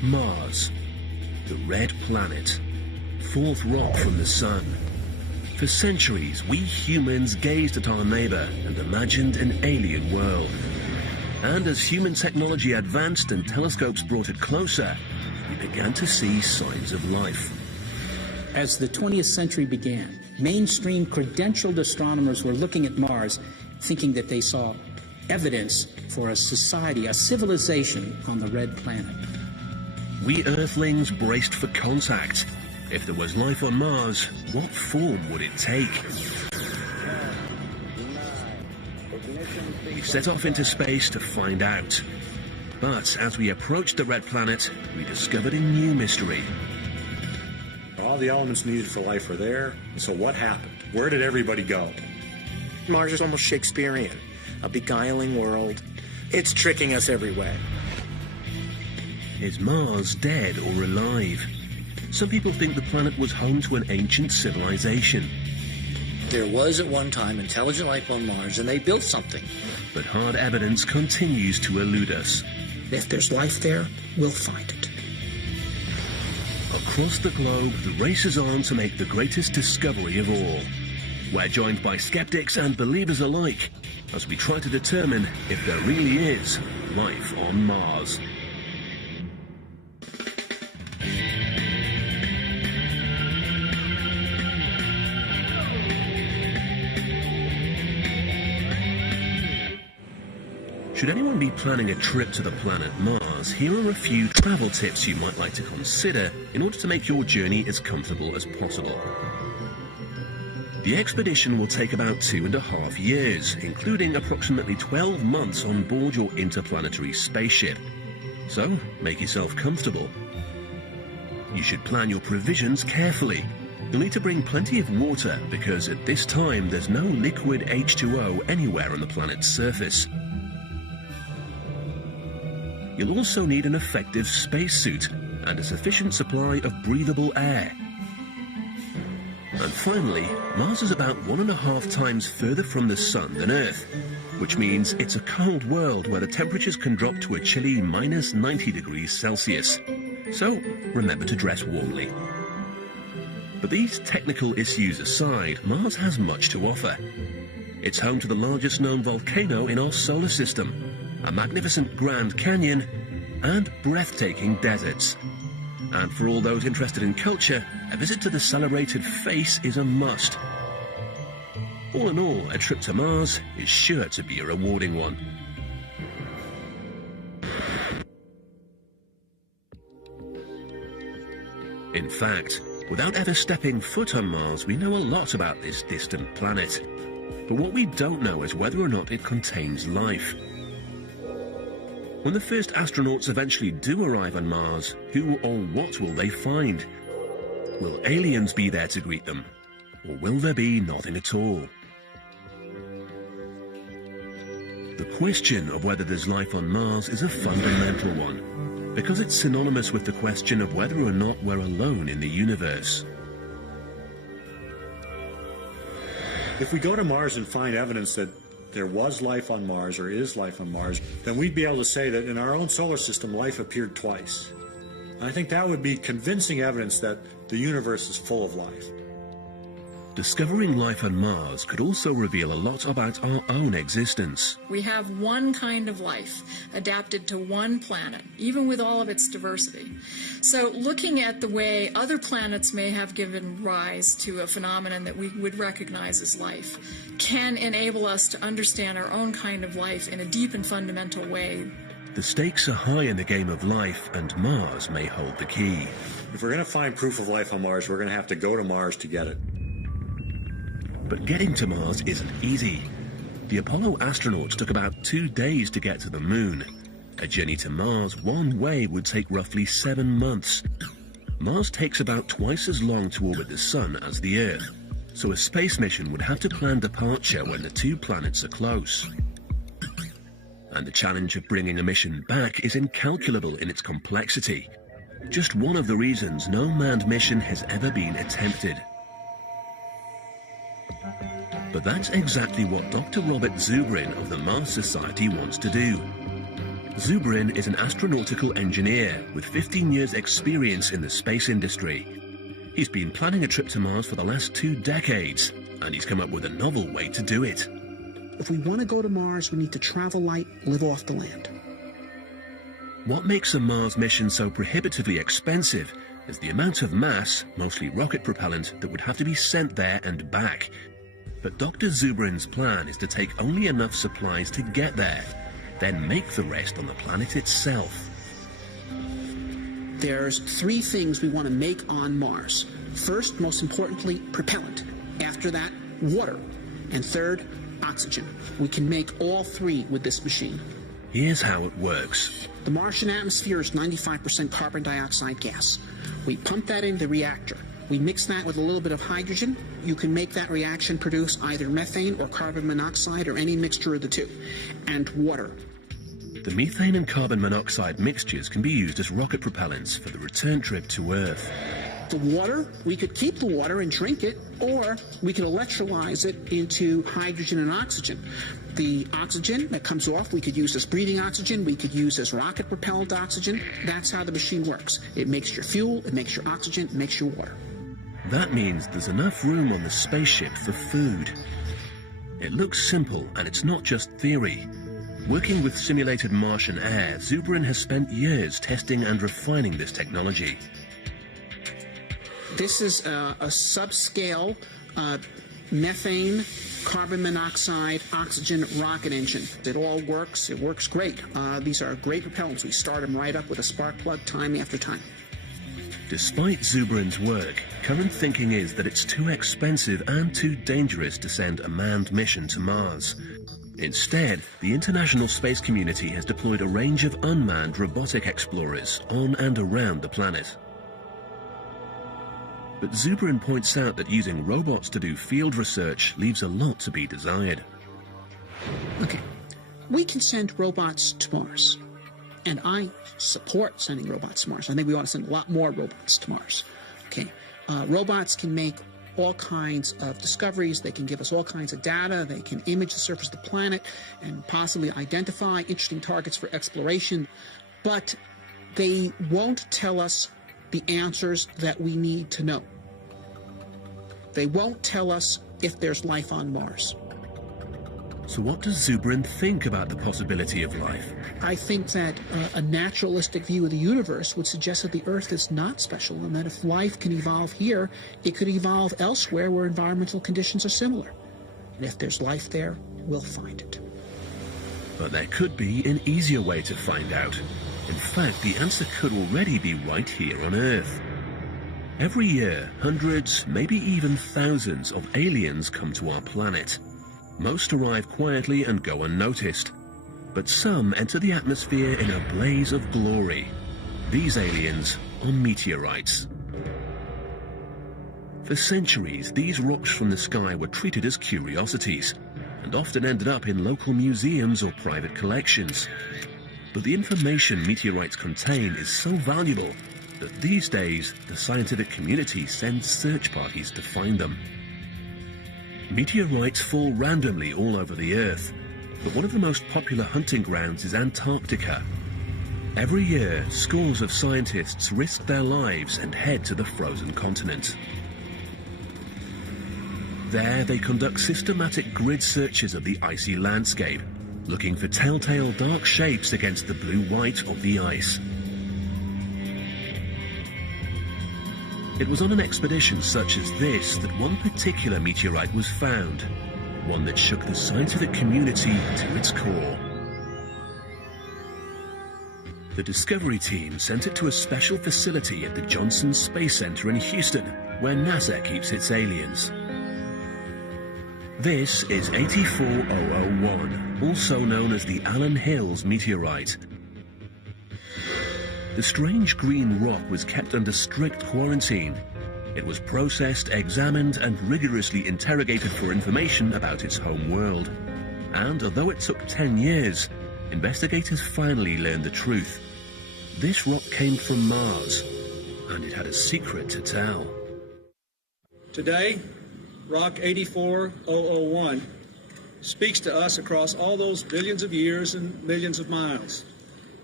Mars, the red planet, fourth rock from the sun. For centuries, we humans gazed at our neighbor and imagined an alien world. And as human technology advanced and telescopes brought it closer, we began to see signs of life. As the 20th century began, mainstream credentialed astronomers were looking at Mars, thinking that they saw evidence for a society, a civilization on the red planet. We Earthlings braced for contact. If there was life on Mars, what form would it take? We set off into space to find out. But as we approached the red planet, we discovered a new mystery. All the elements needed for life were there. So what happened? Where did everybody go? Mars is almost Shakespearean, a beguiling world. It's tricking us every way. Is Mars dead or alive? Some people think the planet was home to an ancient civilization. There was at one time intelligent life on Mars, and they built something. But hard evidence continues to elude us. If there's life there, we'll find it. Across the globe, the race is on to make the greatest discovery of all. We're joined by skeptics and believers alike as we try to determine if there really is life on Mars. Should anyone be planning a trip to the planet Mars, here are a few travel tips you might like to consider in order to make your journey as comfortable as possible. The expedition will take about 2.5 years, including approximately 12 months on board your interplanetary spaceship. So, make yourself comfortable. You should plan your provisions carefully. You'll need to bring plenty of water because at this time there's no liquid H2O anywhere on the planet's surface. You'll also need an effective spacesuit and a sufficient supply of breathable air. And finally, Mars is about 1.5 times further from the Sun than Earth, which means it's a cold world where the temperatures can drop to a chilly -90 degrees Celsius. So remember to dress warmly. But these technical issues aside, Mars has much to offer. It's home to the largest known volcano in our solar system, a magnificent Grand Canyon, and breathtaking deserts. And for all those interested in culture, a visit to the celebrated Face is a must. All in all, a trip to Mars is sure to be a rewarding one. In fact, without ever stepping foot on Mars, we know a lot about this distant planet. But what we don't know is whether or not it contains life. When the first astronauts eventually do arrive on Mars, who or what will they find? Will aliens be there to greet them? Or will there be nothing at all? The question of whether there's life on Mars is a fundamental one, because it's synonymous with the question of whether or not we're alone in the universe. If we go to Mars and find evidence that there was life on Mars or is life on Mars, then we'd be able to say that in our own solar system, life appeared twice. And I think that would be convincing evidence that the universe is full of life. Discovering life on Mars could also reveal a lot about our own existence. We have one kind of life adapted to one planet, even with all of its diversity. So looking at the way other planets may have given rise to a phenomenon that we would recognize as life can enable us to understand our own kind of life in a deep and fundamental way. The stakes are high in the game of life, and Mars may hold the key. If we're going to find proof of life on Mars, we're going to have to go to Mars to get it. But getting to Mars isn't easy. The Apollo astronauts took about 2 days to get to the Moon. A journey to Mars one way would take roughly 7 months. Mars takes about twice as long to orbit the Sun as the Earth, so a space mission would have to plan departure when the two planets are close. And the challenge of bringing a mission back is incalculable in its complexity. Just one of the reasons no manned mission has ever been attempted. But that's exactly what Dr. Robert Zubrin of the Mars Society wants to do. Zubrin is an astronautical engineer with 15 years' experience in the space industry. He's been planning a trip to Mars for the last 2 decades, and he's come up with a novel way to do it. If we want to go to Mars, we need to travel light, live off the land. What makes a Mars mission so prohibitively expensive is the amount of mass, mostly rocket propellant, that would have to be sent there and back. But Dr. Zubrin's plan is to take only enough supplies to get there, then make the rest on the planet itself. There's 3 things we want to make on Mars. First, most importantly, propellant. After that, water. And third, oxygen. We can make all 3 with this machine. Here's how it works. The Martian atmosphere is 95% carbon dioxide gas. We pump that into the reactor. We mix that with a little bit of hydrogen. You can make that reaction produce either methane or carbon monoxide or any mixture of the 2. And water. The methane and carbon monoxide mixtures can be used as rocket propellants for the return trip to Earth. The water, we could keep the water and drink it, or we could electrolyze it into hydrogen and oxygen. The oxygen that comes off, we could use as breathing oxygen, we could use as rocket propelled oxygen. That's how the machine works. It makes your fuel, it makes your oxygen, it makes your water. That means there's enough room on the spaceship for food. It looks simple, and it's not just theory. Working with simulated Martian air, Zubrin has spent years testing and refining this technology. This is a subscale methane, carbon monoxide, oxygen rocket engine. It all works. It works great. These are great propellants. We start them right up with a spark plug time after time. Despite Zubrin's work, current thinking is that it's too expensive and too dangerous to send a manned mission to Mars. Instead, the international space community has deployed a range of unmanned robotic explorers on and around the planet. But Zubrin points out that using robots to do field research leaves a lot to be desired. Okay, we can send robots to Mars. And I support sending robots to Mars. I think we ought to send a lot more robots to Mars. Okay, robots can make all kinds of discoveries. They can give us all kinds of data. They can image the surface of the planet and possibly identify interesting targets for exploration. But they won't tell us the answers that we need to know. They won't tell us if there's life on Mars. So what does Zubrin think about the possibility of life? I think that a naturalistic view of the universe would suggest that the Earth is not special, and that if life can evolve here, it could evolve elsewhere where environmental conditions are similar. And if there's life there, we'll find it. But there could be an easier way to find out. In fact, the answer could already be right here on Earth. Every year, hundreds, maybe even thousands of aliens come to our planet. Most arrive quietly and go unnoticed, but some enter the atmosphere in a blaze of glory. These aliens are meteorites. For centuries, these rocks from the sky were treated as curiosities, and often ended up in local museums or private collections. But the information meteorites contain is so valuable that these days the scientific community sends search parties to find them. Meteorites fall randomly all over the Earth, but one of the most popular hunting grounds is Antarctica. Every year, scores of scientists risk their lives and head to the frozen continent. There, they conduct systematic grid searches of the icy landscape, looking for telltale dark shapes against the blue-white of the ice. It was on an expedition such as this that one particular meteorite was found, one that shook the scientific community to its core. The Discovery team sent it to a special facility at the Johnson Space Center in Houston, where NASA keeps its aliens. This is 84001, also known as the Allen Hills meteorite. The strange green rock was kept under strict quarantine. It was processed, examined, and rigorously interrogated for information about its home world. And although it took 10 years, investigators finally learned the truth. This rock came from Mars, and it had a secret to tell. Today, Rock 84001 speaks to us across all those billions of years and millions of miles.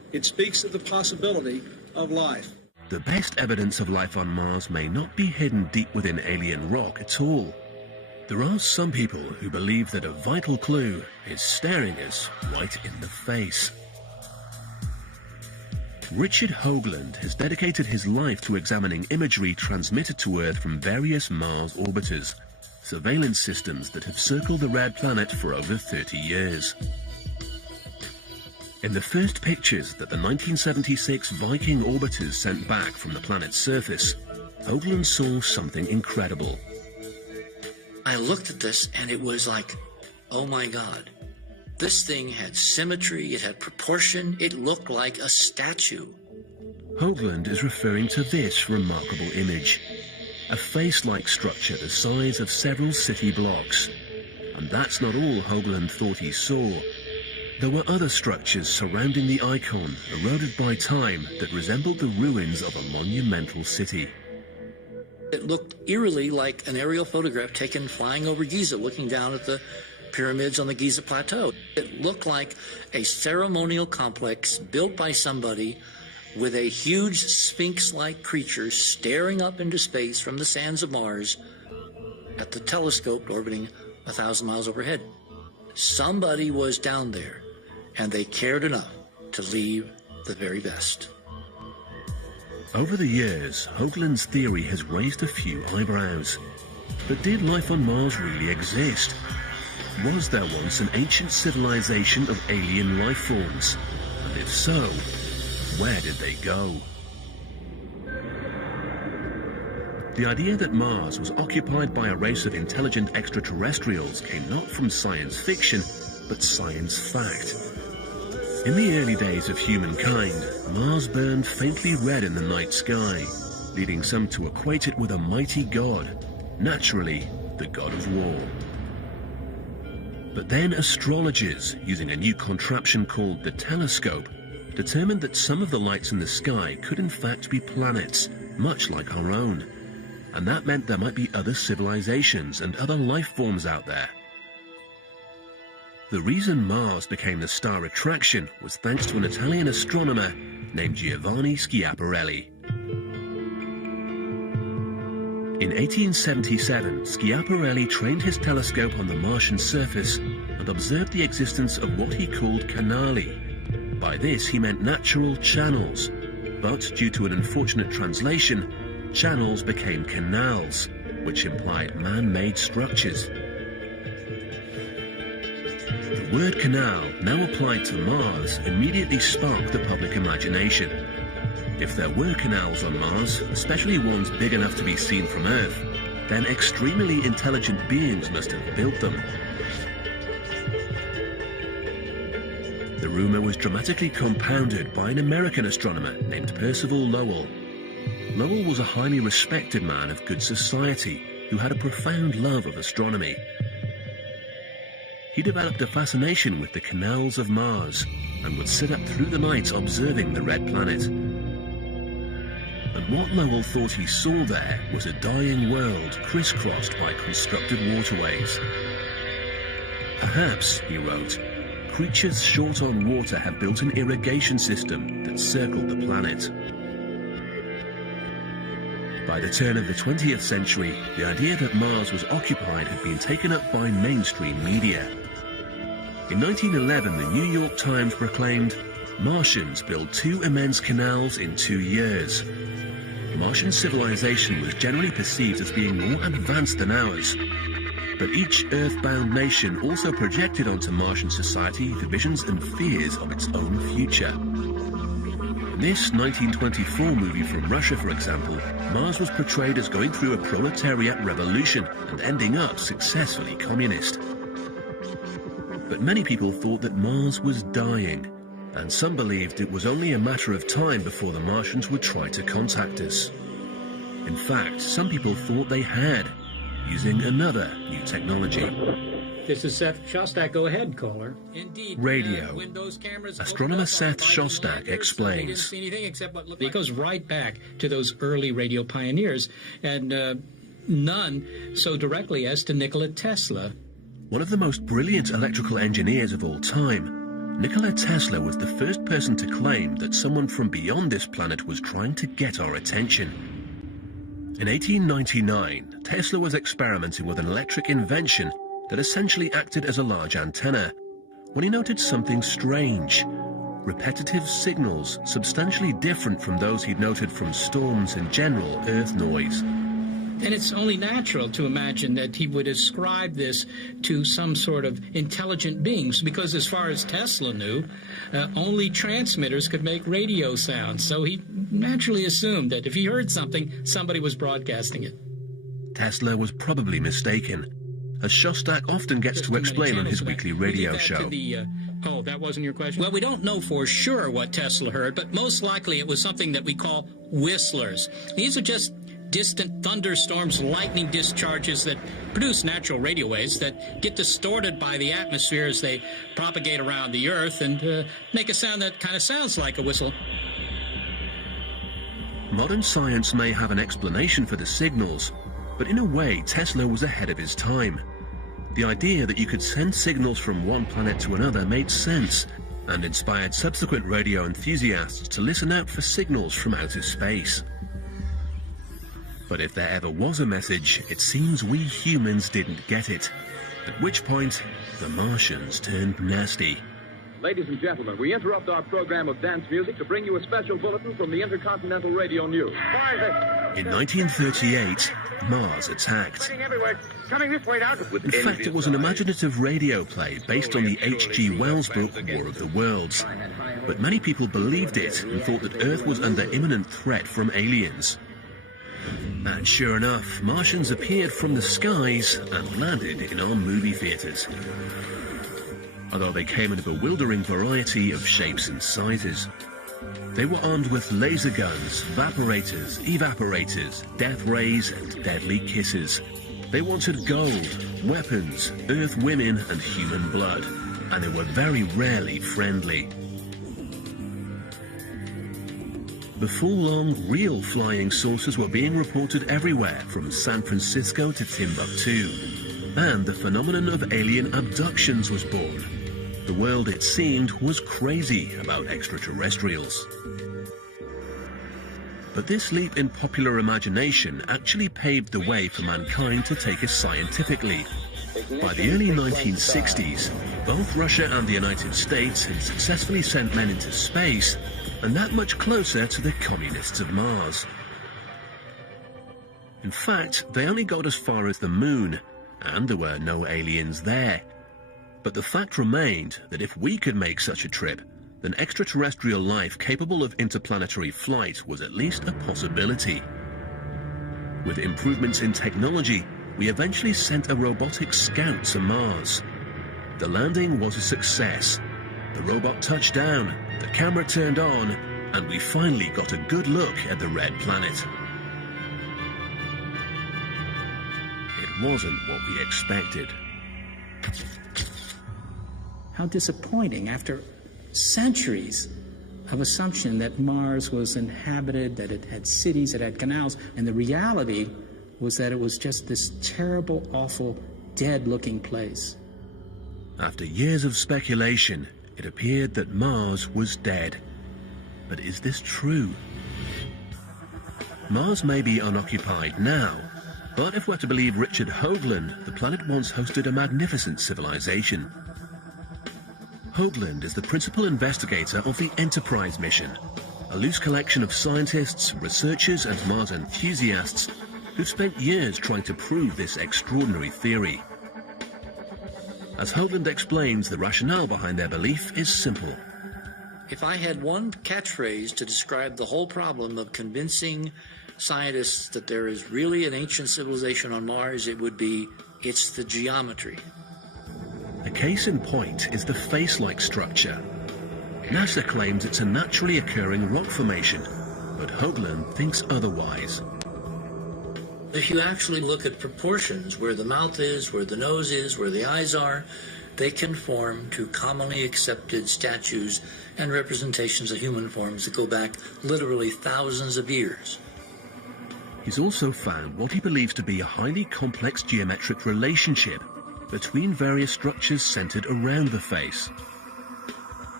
It speaks of the possibility of life. The best evidence of life on Mars may not be hidden deep within alien rock at all. There are some people who believe that a vital clue is staring us right in the face. Richard Hoagland has dedicated his life to examining imagery transmitted to Earth from various Mars orbiters, surveillance systems that have circled the red planet for over 30 years. In the first pictures that the 1976 Viking orbiters sent back from the planet's surface, Hoagland saw something incredible. I looked at this and it was like, oh my God. This thing had symmetry, it had proportion, it looked like a statue. Hoagland is referring to this remarkable image, a face-like structure the size of several city blocks. And that's not all Hoagland thought he saw. There were other structures surrounding the icon, eroded by time, that resembled the ruins of a monumental city. It looked eerily like an aerial photograph taken flying over Giza, looking down at the pyramids on the Giza Plateau. It looked like a ceremonial complex built by somebody with a huge sphinx-like creature staring up into space from the sands of Mars at the telescope orbiting 1,000 miles overhead. Somebody was down there, and they cared enough to leave the very best. Over the years, Hoagland's theory has raised a few eyebrows. But did life on Mars really exist? Was there once an ancient civilization of alien life forms? And if so, where did they go? The idea that Mars was occupied by a race of intelligent extraterrestrials came not from science fiction, but science fact. In the early days of humankind, Mars burned faintly red in the night sky, leading some to equate it with a mighty god, naturally, the god of war. But then astrologers, using a new contraption called the telescope, determined that some of the lights in the sky could in fact be planets, much like our own. And that meant there might be other civilizations and other life forms out there. The reason Mars became the star attraction was thanks to an Italian astronomer named Giovanni Schiaparelli. In 1877, Schiaparelli trained his telescope on the Martian surface and observed the existence of what he called canali. By this he meant natural channels, but due to an unfortunate translation, channels became canals, which implied man-made structures. The word canal, now applied to Mars, immediately sparked the public imagination. If there were canals on Mars, especially ones big enough to be seen from Earth, then extremely intelligent beings must have built them. The rumor was dramatically compounded by an American astronomer named Percival Lowell. Lowell was a highly respected man of good society who had a profound love of astronomy. He developed a fascination with the canals of Mars and would sit up through the night observing the red planet. And what Lowell thought he saw there was a dying world crisscrossed by constructed waterways. Perhaps, he wrote, creatures short on water have built an irrigation system that circled the planet. By the turn of the 20th century, the idea that Mars was occupied had been taken up by mainstream media. In 1911, the New York Times proclaimed, "Martians build 2 immense canals in 2 years." Martian civilization was generally perceived as being more advanced than ours. But each Earth-bound nation also projected onto Martian society the visions and fears of its own future. In this 1924 movie from Russia, for example, Mars was portrayed as going through a proletariat revolution and ending up successfully communist. But many people thought that Mars was dying, and some believed it was only a matter of time before the Martians would try to contact us. In fact, some people thought they had, using another new technology. This is Seth Shostak. Go ahead, caller. Indeed. Radio. When those cameras Astronomer Seth opened up Shostak they didn't explains. see anything except what looked like. It goes right back to those early radio pioneers, and none so directly as to Nikola Tesla. One of the most brilliant electrical engineers of all time, Nikola Tesla was the first person to claim that someone from beyond this planet was trying to get our attention. In 1899, Tesla was experimenting with an electric invention that essentially acted as a large antenna when he noted something strange: repetitive signals substantially different from those he'd noted from storms and general Earth noise. And it's only natural to imagine that he would ascribe this to some sort of intelligent beings, because as far as Tesla knew, only transmitters could make radio sounds. So he naturally assumed that if he heard something, somebody was broadcasting it. Tesla was probably mistaken, as Shostak often gets to explain on his weekly radio show. Oh, that wasn't your question? Well, we don't know for sure what Tesla heard, but most likely it was something that we call whistlers. These are just distant thunderstorms, lightning discharges that produce natural radio waves that get distorted by the atmosphere as they propagate around the Earth and make a sound that kind of sounds like a whistle. Modern science may have an explanation for the signals, but in a way Tesla was ahead of his time. The idea that you could send signals from one planet to another made sense and inspired subsequent radio enthusiasts to listen out for signals from outer space. But if there ever was a message, it seems we humans didn't get it. At which point, the Martians turned nasty. Ladies and gentlemen, we interrupt our program of dance music to bring you a special bulletin from the Intercontinental Radio News. In 1938, Mars attacked. In fact, it was an imaginative radio play based on the H.G. Wells book War of the Worlds. But many people believed it and thought that Earth was under imminent threat from aliens. And sure enough, Martians appeared from the skies and landed in our movie theaters. Although they came in a bewildering variety of shapes and sizes. They were armed with laser guns, vaporators, evaporators, death rays, and deadly kisses. They wanted gold, weapons, Earth women, and human blood. And they were very rarely friendly. Before long, real flying saucers were being reported everywhere, from San Francisco to Timbuktu. And the phenomenon of alien abductions was born. The world, it seemed, was crazy about extraterrestrials. But this leap in popular imagination actually paved the way for mankind to take us scientifically. By the early 1960s, both Russia and the United States had successfully sent men into space, and that much closer to the communists of Mars. In fact, they only got as far as the moon, and there were no aliens there. But the fact remained that if we could make such a trip, then extraterrestrial life capable of interplanetary flight was at least a possibility. With improvements in technology, we eventually sent a robotic scout to Mars. The landing was a success. The robot touched down, the camera turned on, and we finally got a good look at the red planet. It wasn't what we expected. How disappointing, after centuries of assumption that Mars was inhabited, that it had cities, it had canals, and the reality was that it was just this terrible, awful, dead-looking place. After years of speculation, it appeared that Mars was dead. But is this true? Mars may be unoccupied now, but if we're to believe Richard Hoagland, the planet once hosted a magnificent civilization. Hoagland is the principal investigator of the Enterprise mission, a loose collection of scientists, researchers, and Mars enthusiasts who've spent years trying to prove this extraordinary theory. As Hoagland explains, the rationale behind their belief is simple. If I had one catchphrase to describe the whole problem of convincing scientists that there is really an ancient civilization on Mars, it would be, it's the geometry. A case in point is the face-like structure. NASA claims it's a naturally occurring rock formation, but Hoagland thinks otherwise. If you actually look at proportions, where the mouth is, where the nose is, where the eyes are, they conform to commonly accepted statues and representations of human forms that go back literally thousands of years. He's also found what he believes to be a highly complex geometric relationship between various structures centered around the face.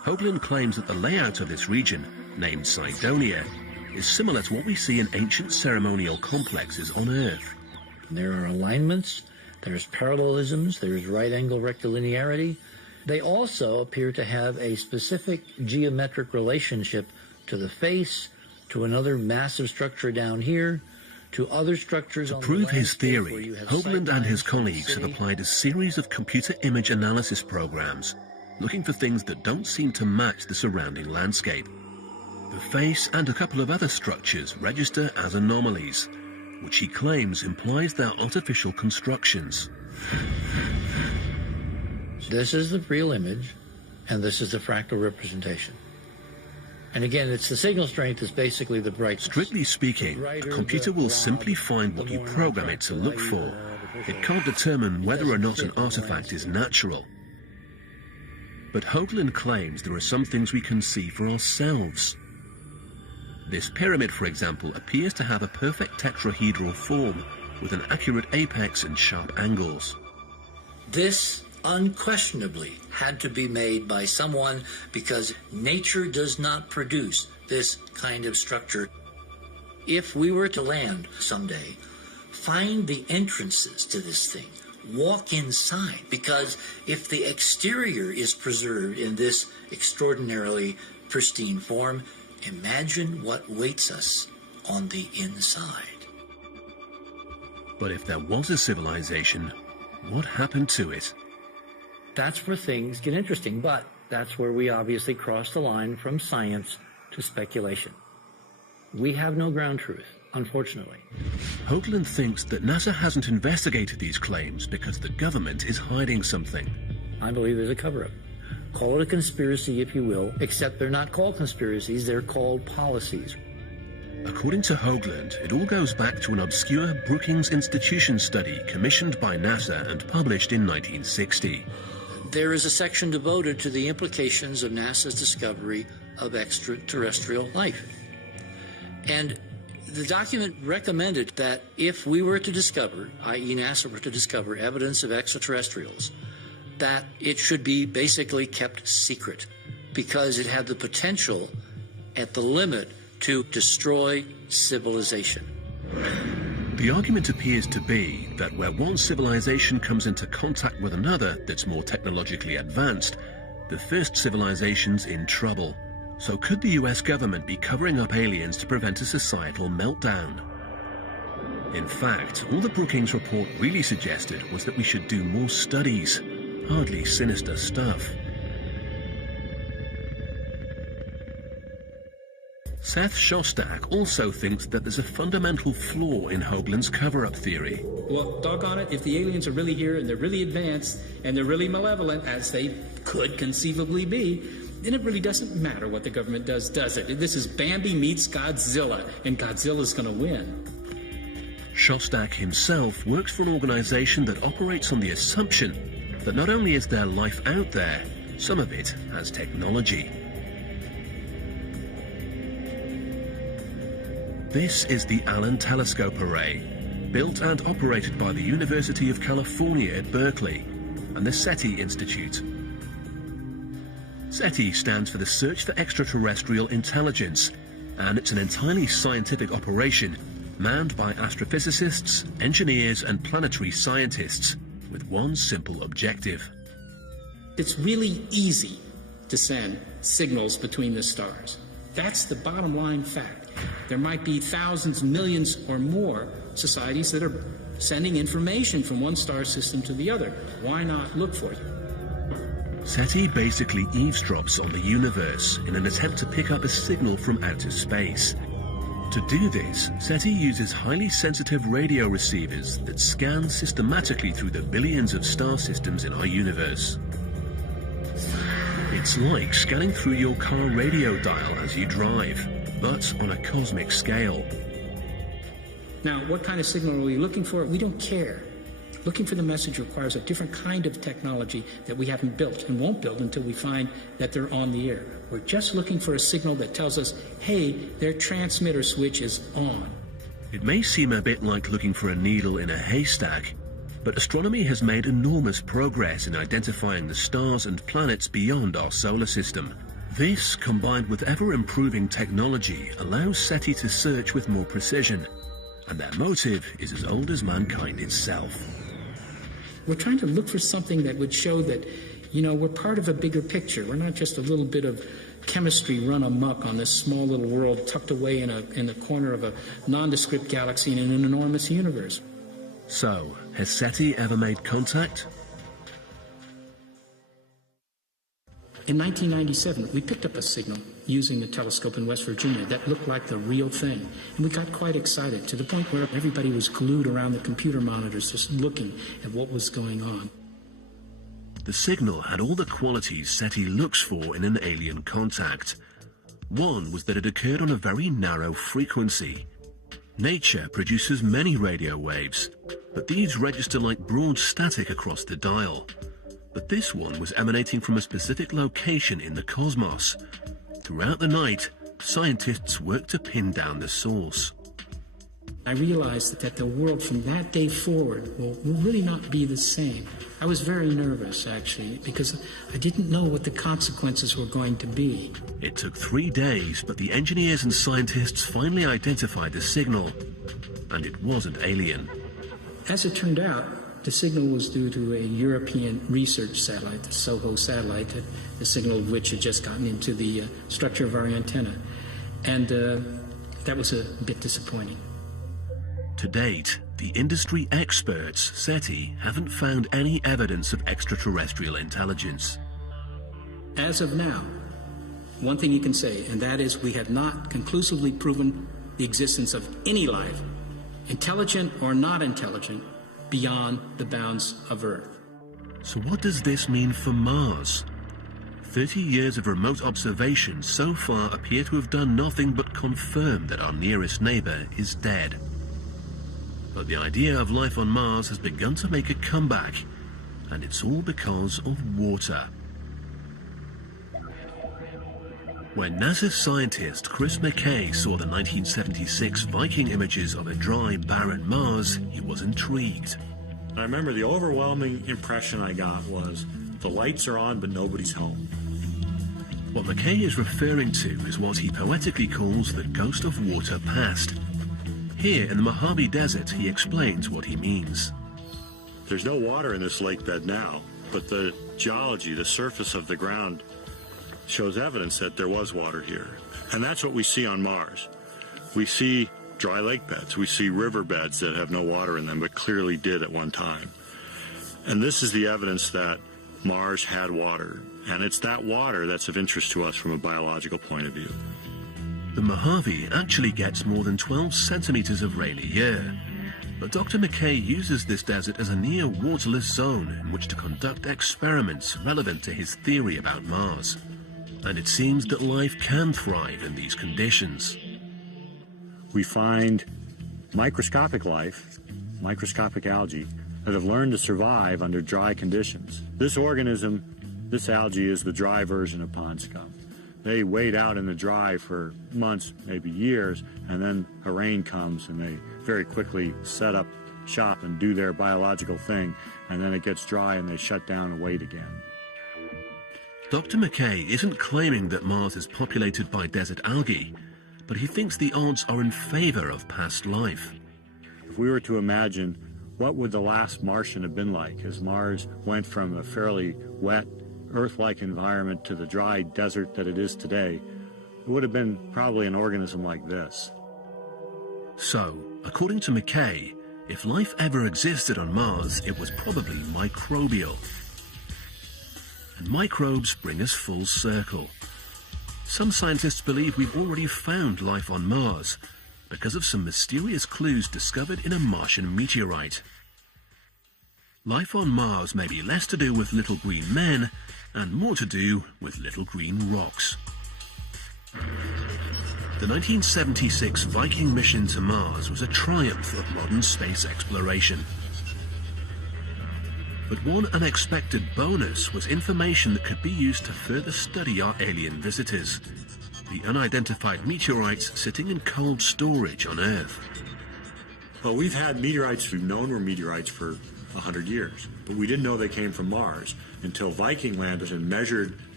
Hoagland claims that the layout of this region, named Cydonia, is similar to what we see in ancient ceremonial complexes on Earth. There are alignments, there's parallelisms, there's right-angle rectilinearity. They also appear to have a specific geometric relationship to the face, to another massive structure down here, to other structures. To prove his theory, Hoagland and his colleagues have applied a series of computer image analysis programs, looking for things that don't seem to match the surrounding landscape. The face and a couple of other structures register as anomalies, which he claims implies they're artificial constructions. This is the real image, and this is the fractal representation. And again, it's the signal strength is basically the brightness. Strictly speaking, a computer will simply find what you program it to look for. It can't determine whether or not an artifact is natural. But Hoagland claims there are some things we can see for ourselves. This pyramid, for example, appears to have a perfect tetrahedral form with an accurate apex and sharp angles. This unquestionably had to be made by someone, because nature does not produce this kind of structure. If we were to land someday, find the entrances to this thing, walk inside, because if the exterior is preserved in this extraordinarily pristine form, imagine what waits us on the inside. But if there was a civilization, what happened to it? That's where things get interesting, but that's where we obviously cross the line from science to speculation. We have no ground truth, unfortunately. Hoagland thinks that NASA hasn't investigated these claims because the government is hiding something. I believe there's a cover-up. Call it a conspiracy if you will, except they're not called conspiracies, they're called policies. According to Hoagland, it all goes back to an obscure Brookings Institution study commissioned by NASA and published in 1960. There is a section devoted to the implications of NASA's discovery of extraterrestrial life. And the document recommended that if we were to discover, i.e. NASA were to discover evidence of extraterrestrials, that it should be basically kept secret, because it had the potential at the limit to destroy civilization. The argument appears to be that where one civilization comes into contact with another that's more technologically advanced, the first civilization's in trouble. So could the US government be covering up aliens to prevent a societal meltdown? In fact, all the Brookings report really suggested was that we should do more studies. Hardly sinister stuff. Seth Shostak also thinks that there's a fundamental flaw in Hoagland's cover-up theory. Well, doggone it, if the aliens are really here and they're really advanced and they're really malevolent, as they could conceivably be, then it really doesn't matter what the government does it? This is Bambi meets Godzilla, and Godzilla's going to win. Shostak himself works for an organization that operates on the assumption that not only is there life out there, some of it has technology. This is the Allen Telescope Array, built and operated by the University of California at Berkeley and the SETI Institute. SETI stands for the Search for Extraterrestrial Intelligence, and it's an entirely scientific operation manned by astrophysicists, engineers, and planetary scientists, with one simple objective. It's really easy to send signals between the stars. That's the bottom line fact. There might be thousands, millions, or more societies that are sending information from one star system to the other. Why not look for it? SETI basically eavesdrops on the universe in an attempt to pick up a signal from outer space. To do this, SETI uses highly sensitive radio receivers that scan systematically through the billions of star systems in our universe. It's like scanning through your car radio dial as you drive, but on a cosmic scale. Now, what kind of signal are we looking for? We don't care. Looking for the message requires a different kind of technology that we haven't built and won't build until we find that they're on the air. We're just looking for a signal that tells us, hey, their transmitter switch is on. It may seem a bit like looking for a needle in a haystack, but astronomy has made enormous progress in identifying the stars and planets beyond our solar system. This, combined with ever-improving technology, allows SETI to search with more precision, and their motive is as old as mankind itself. We're trying to look for something that would show that, we're part of a bigger picture. We're not just a little bit of chemistry run amok on this small little world tucked away in the corner of a nondescript galaxy in an enormous universe. So, has SETI ever made contact? In 1997, we picked up a signal using a telescope in West Virginia that looked like the real thing. And we got quite excited to the point where everybody was glued around the computer monitors just looking at what was going on. The signal had all the qualities SETI looks for in an alien contact. One was that it occurred on a very narrow frequency. Nature produces many radio waves, but these register like broad static across the dial. But this one was emanating from a specific location in the cosmos. Throughout the night, scientists worked to pin down the source. I realized that the world from that day forward will really not be the same. I was very nervous, actually, because I didn't know what the consequences were going to be. It took 3 days, but the engineers and scientists finally identified the signal, and it wasn't alien. As it turned out, the signal was due to a European research satellite, the SOHO satellite, the signal of which had just gotten into the structure of our antenna. And that was a bit disappointing. To date, the industry experts, SETI, haven't found any evidence of extraterrestrial intelligence. As of now, one thing you can say, and that is we have not conclusively proven the existence of any life, intelligent or not intelligent, beyond the bounds of Earth. So what does this mean for Mars? 30 years of remote observation so far appear to have done nothing but confirm that our nearest neighbor is dead. But the idea of life on Mars has begun to make a comeback, and it's all because of water. When NASA scientist Chris McKay saw the 1976 Viking images of a dry, barren Mars, he was intrigued. I remember the overwhelming impression I got was the lights are on, but nobody's home. What McKay is referring to is what he poetically calls the ghost of water past. Here in the Mojave Desert, he explains what he means. There's no water in this lake bed now, but the geology, the surface of the ground, shows evidence that there was water here. And that's what we see on Mars. We see dry lake beds. We see river beds that have no water in them, but clearly did at one time. And this is the evidence that Mars had water. And it's that water that's of interest to us from a biological point of view. The Mojave actually gets more than 12 centimeters of rain a year. But Dr. McKay uses this desert as a near waterless zone in which to conduct experiments relevant to his theory about Mars. And it seems that life can thrive in these conditions. We find microscopic life, microscopic algae, that have learned to survive under dry conditions. This organism, this algae, is the dry version of pond scum. They wait out in the dry for months, maybe years, and then a rain comes and they very quickly set up shop and do their biological thing, and then it gets dry and they shut down and wait again. Dr. McKay isn't claiming that Mars is populated by desert algae, but he thinks the odds are in favor of past life. If we were to imagine what would the last Martian have been like as Mars went from a fairly wet, Earth-like environment to the dry desert that it is today, it would have been probably an organism like this. So, according to McKay, if life ever existed on Mars, it was probably microbial. And microbes bring us full circle. Some scientists believe we've already found life on Mars because of some mysterious clues discovered in a Martian meteorite. Life on Mars may be less to do with little green men and more to do with little green rocks. The 1976 Viking mission to Mars was a triumph of modern space exploration. But one unexpected bonus was information that could be used to further study our alien visitors, the unidentified meteorites sitting in cold storage on Earth. Well, we've had meteorites we've known were meteorites for 100 years, but we didn't know they came from Mars until Viking landed and measured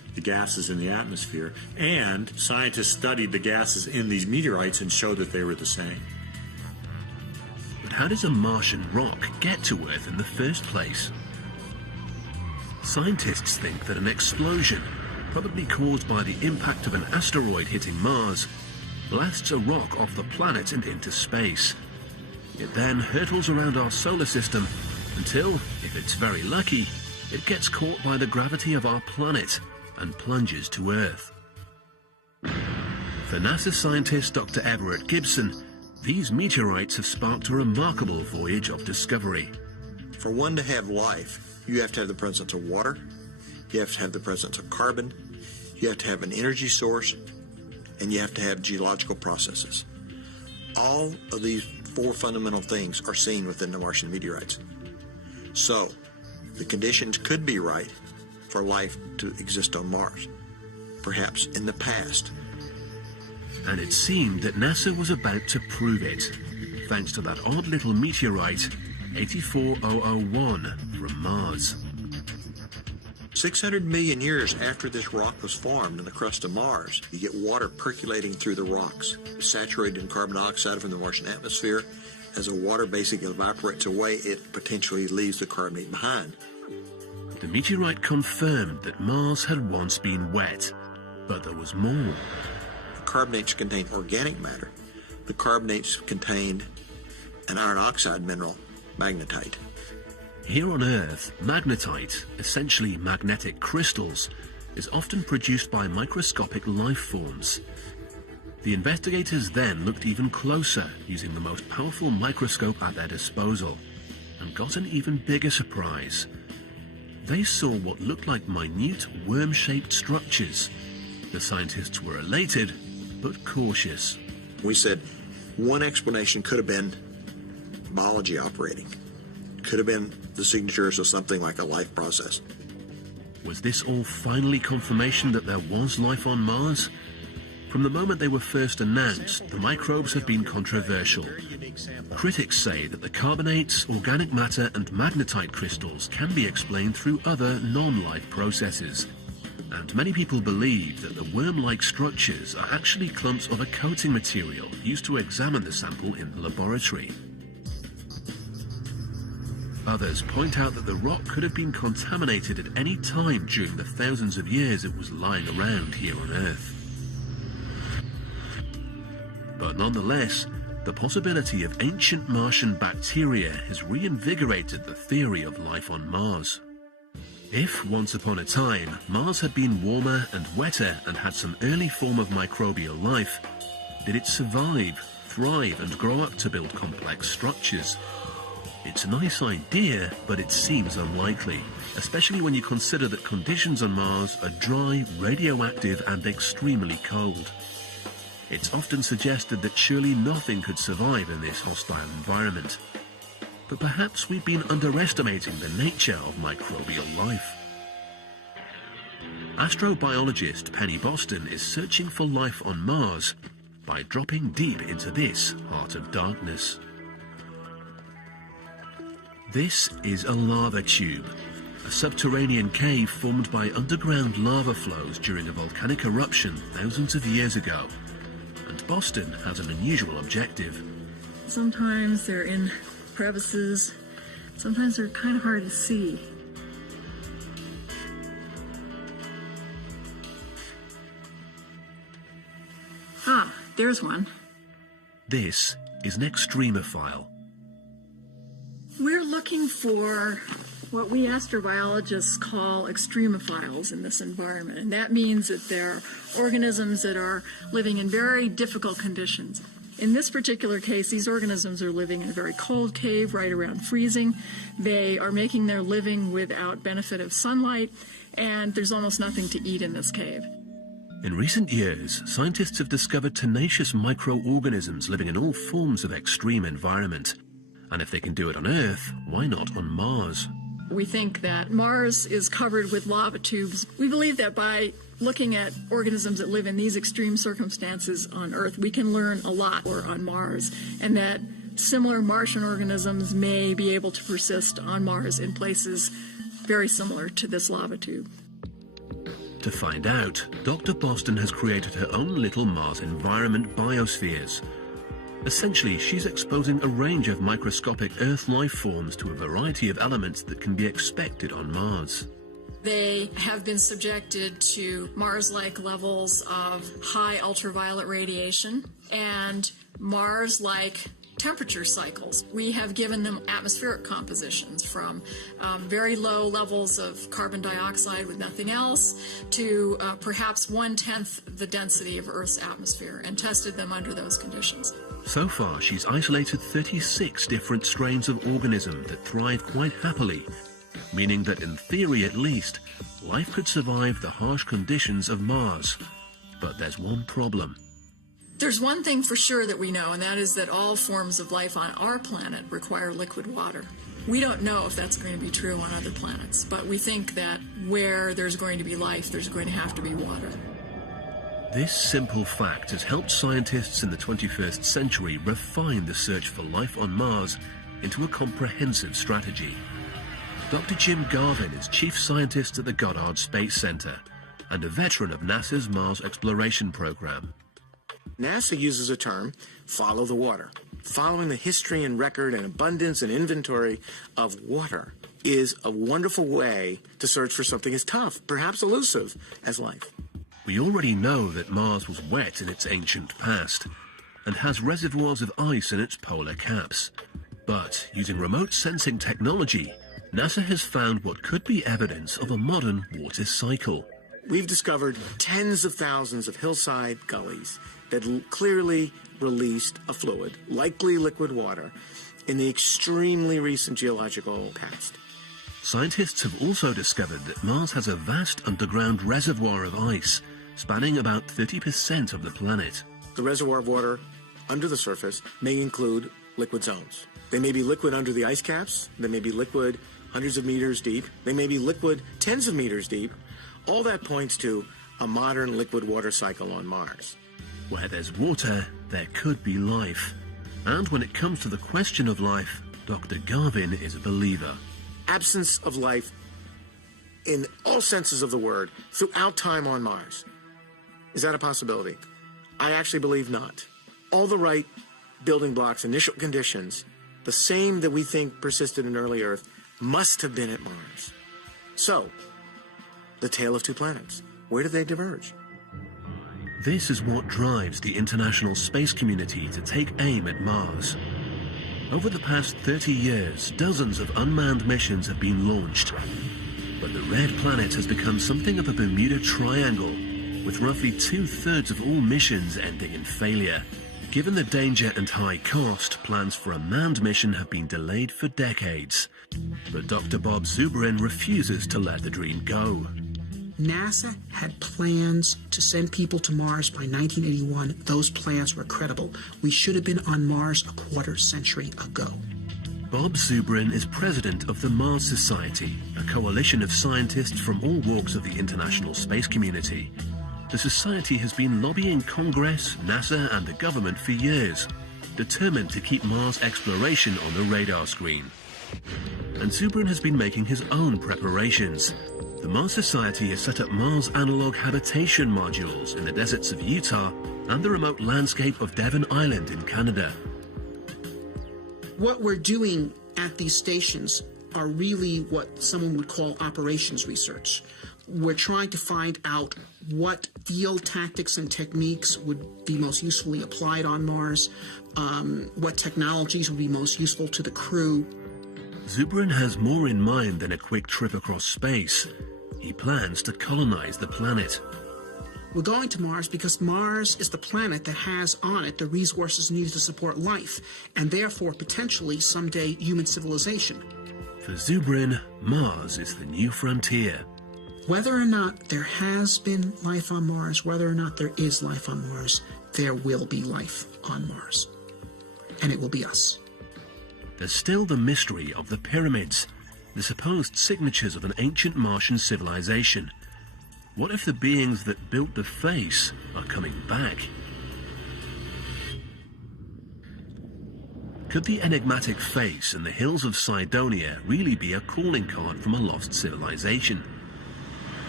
the gases in the atmosphere, and scientists studied the gases in these meteorites and showed that they were the same. But how does a Martian rock get to Earth in the first place? Scientists think that an explosion, probably caused by the impact of an asteroid hitting Mars, blasts a rock off the planet and into space. It then hurtles around our solar system until, if it's very lucky, it gets caught by the gravity of our planet and plunges to Earth. For NASA scientist Dr. Everett Gibson, these meteorites have sparked a remarkable voyage of discovery. For one to have life, you have to have the presence of water, you have to have the presence of carbon, you have to have an energy source, and you have to have geological processes. All of these four fundamental things are seen within the Martian meteorites. So, the conditions could be right for life to exist on Mars, perhaps in the past. And it seemed that NASA was about to prove it, thanks to that odd little meteorite, 84001, from Mars. 600 million years after this rock was formed in the crust of Mars, you get water percolating through the rocks, saturated in carbon dioxide from the Martian atmosphere. As the water basically evaporates away, it potentially leaves the carbonate behind. The meteorite confirmed that Mars had once been wet, but there was more. The carbonates contain organic matter. The carbonates contained an iron oxide mineral, magnetite. Here on Earth, magnetite, essentially magnetic crystals, is often produced by microscopic life forms. The investigators then looked even closer using the most powerful microscope at their disposal and got an even bigger surprise. They saw what looked like minute worm-shaped structures. The scientists were elated, but cautious. We said one explanation could have been biology operating. Could have been the signatures of something like a life process. Was this all finally confirmation that there was life on Mars? From the moment they were first announced, the microbes have been controversial. Critics say that the carbonates, organic matter and magnetite crystals can be explained through other non-life processes. And many people believe that the worm-like structures are actually clumps of a coating material used to examine the sample in the laboratory. Others point out that the rock could have been contaminated at any time during the thousands of years it was lying around here on Earth. But nonetheless, the possibility of ancient Martian bacteria has reinvigorated the theory of life on Mars. If, once upon a time, Mars had been warmer and wetter and had some early form of microbial life, did it survive, thrive and grow up to build complex structures? It's a nice idea, but it seems unlikely, especially when you consider that conditions on Mars are dry, radioactive and extremely cold. It's often suggested that surely nothing could survive in this hostile environment. But perhaps we've been underestimating the nature of microbial life. Astrobiologist Penny Boston is searching for life on Mars by dropping deep into this heart of darkness. This is a lava tube, a subterranean cave formed by underground lava flows during a volcanic eruption thousands of years ago. And Boston has an unusual objective. Sometimes they're in crevices, sometimes they're kind of hard to see. Ah, there's one. This is an extremophile. We're looking for what we astrobiologists call extremophiles in this environment, and that means that they're organisms that are living in very difficult conditions. In this particular case, these organisms are living in a very cold cave right around freezing. They are making their living without benefit of sunlight, and there's almost nothing to eat in this cave. In recent years, scientists have discovered tenacious microorganisms living in all forms of extreme environment. And if they can do it on Earth, why not on Mars? We think that Mars is covered with lava tubes. We believe that by looking at organisms that live in these extreme circumstances on Earth, we can learn a lot more on Mars, and that similar Martian organisms may be able to persist on Mars in places very similar to this lava tube. To find out, Dr. Boston has created her own little Mars environment biospheres. Essentially, she's exposing a range of microscopic Earth life forms to a variety of elements that can be expected on Mars. They have been subjected to Mars-like levels of high ultraviolet radiation and Mars-like temperature cycles. We have given them atmospheric compositions from very low levels of carbon dioxide with nothing else to perhaps 1/10 the density of Earth's atmosphere and tested them under those conditions. So far, she's isolated 36 different strains of organism that thrive quite happily, meaning that in theory at least, life could survive the harsh conditions of Mars. But there's one problem. There's one thing for sure that we know, and that is that all forms of life on our planet require liquid water. We don't know if that's going to be true on other planets, but we think that where there's going to be life, there's going to have to be water. This simple fact has helped scientists in the 21st century refine the search for life on Mars into a comprehensive strategy. Dr. Jim Garvin is chief scientist at the Goddard Space Center and a veteran of NASA's Mars exploration program. NASA uses a term, follow the water. Following the history and record and abundance and inventory of water is a wonderful way to search for something as tough, perhaps elusive, as life. We already know that Mars was wet in its ancient past and has reservoirs of ice in its polar caps. But using remote sensing technology, NASA has found what could be evidence of a modern water cycle. We've discovered tens of thousands of hillside gullies that clearly released a fluid, likely liquid water, in the extremely recent geological past. Scientists have also discovered that Mars has a vast underground reservoir of ice, spanning about 30% of the planet. The reservoir of water under the surface may include liquid zones. They may be liquid under the ice caps, they may be liquid hundreds of meters deep, they may be liquid tens of meters deep. All that points to a modern liquid water cycle on Mars. Where there's water, there could be life. And when it comes to the question of life, Dr. Garvin is a believer. Absence of life in all senses of the word throughout time on Mars. Is that a possibility? I actually believe not. All the right building blocks, initial conditions, the same that we think persisted in early Earth, must have been at Mars. So, the tale of two planets. Where do they diverge? This is what drives the international space community to take aim at Mars. Over the past 30 years, dozens of unmanned missions have been launched. But the red planet has become something of a Bermuda Triangle, with roughly 2/3 of all missions ending in failure. Given the danger and high cost, plans for a manned mission have been delayed for decades. But Dr. Bob Zubrin refuses to let the dream go. NASA had plans to send people to Mars by 1981. Those plans were credible. We should have been on Mars a quarter century ago. Bob Zubrin is president of the Mars Society, a coalition of scientists from all walks of the international space community. The Society has been lobbying Congress, NASA, and the government for years, determined to keep Mars exploration on the radar screen. And Zubrin has been making his own preparations. The Mars Society has set up Mars analog habitation modules in the deserts of Utah and the remote landscape of Devon Island in Canada. What we're doing at these stations are really what someone would call operations research. We're trying to find out what field tactics and techniques would be most usefully applied on Mars, what technologies would be most useful to the crew. Zubrin has more in mind than a quick trip across space. He plans to colonize the planet. We're going to Mars because Mars is the planet that has on it the resources needed to support life, and therefore potentially someday human civilization. For Zubrin, Mars is the new frontier. Whether or not there has been life on Mars, whether or not there is life on Mars, there will be life on Mars. And it will be us. There's still the mystery of the pyramids, the supposed signatures of an ancient Martian civilization. What if the beings that built the face are coming back? Could the enigmatic face in the hills of Cydonia really be a calling card from a lost civilization?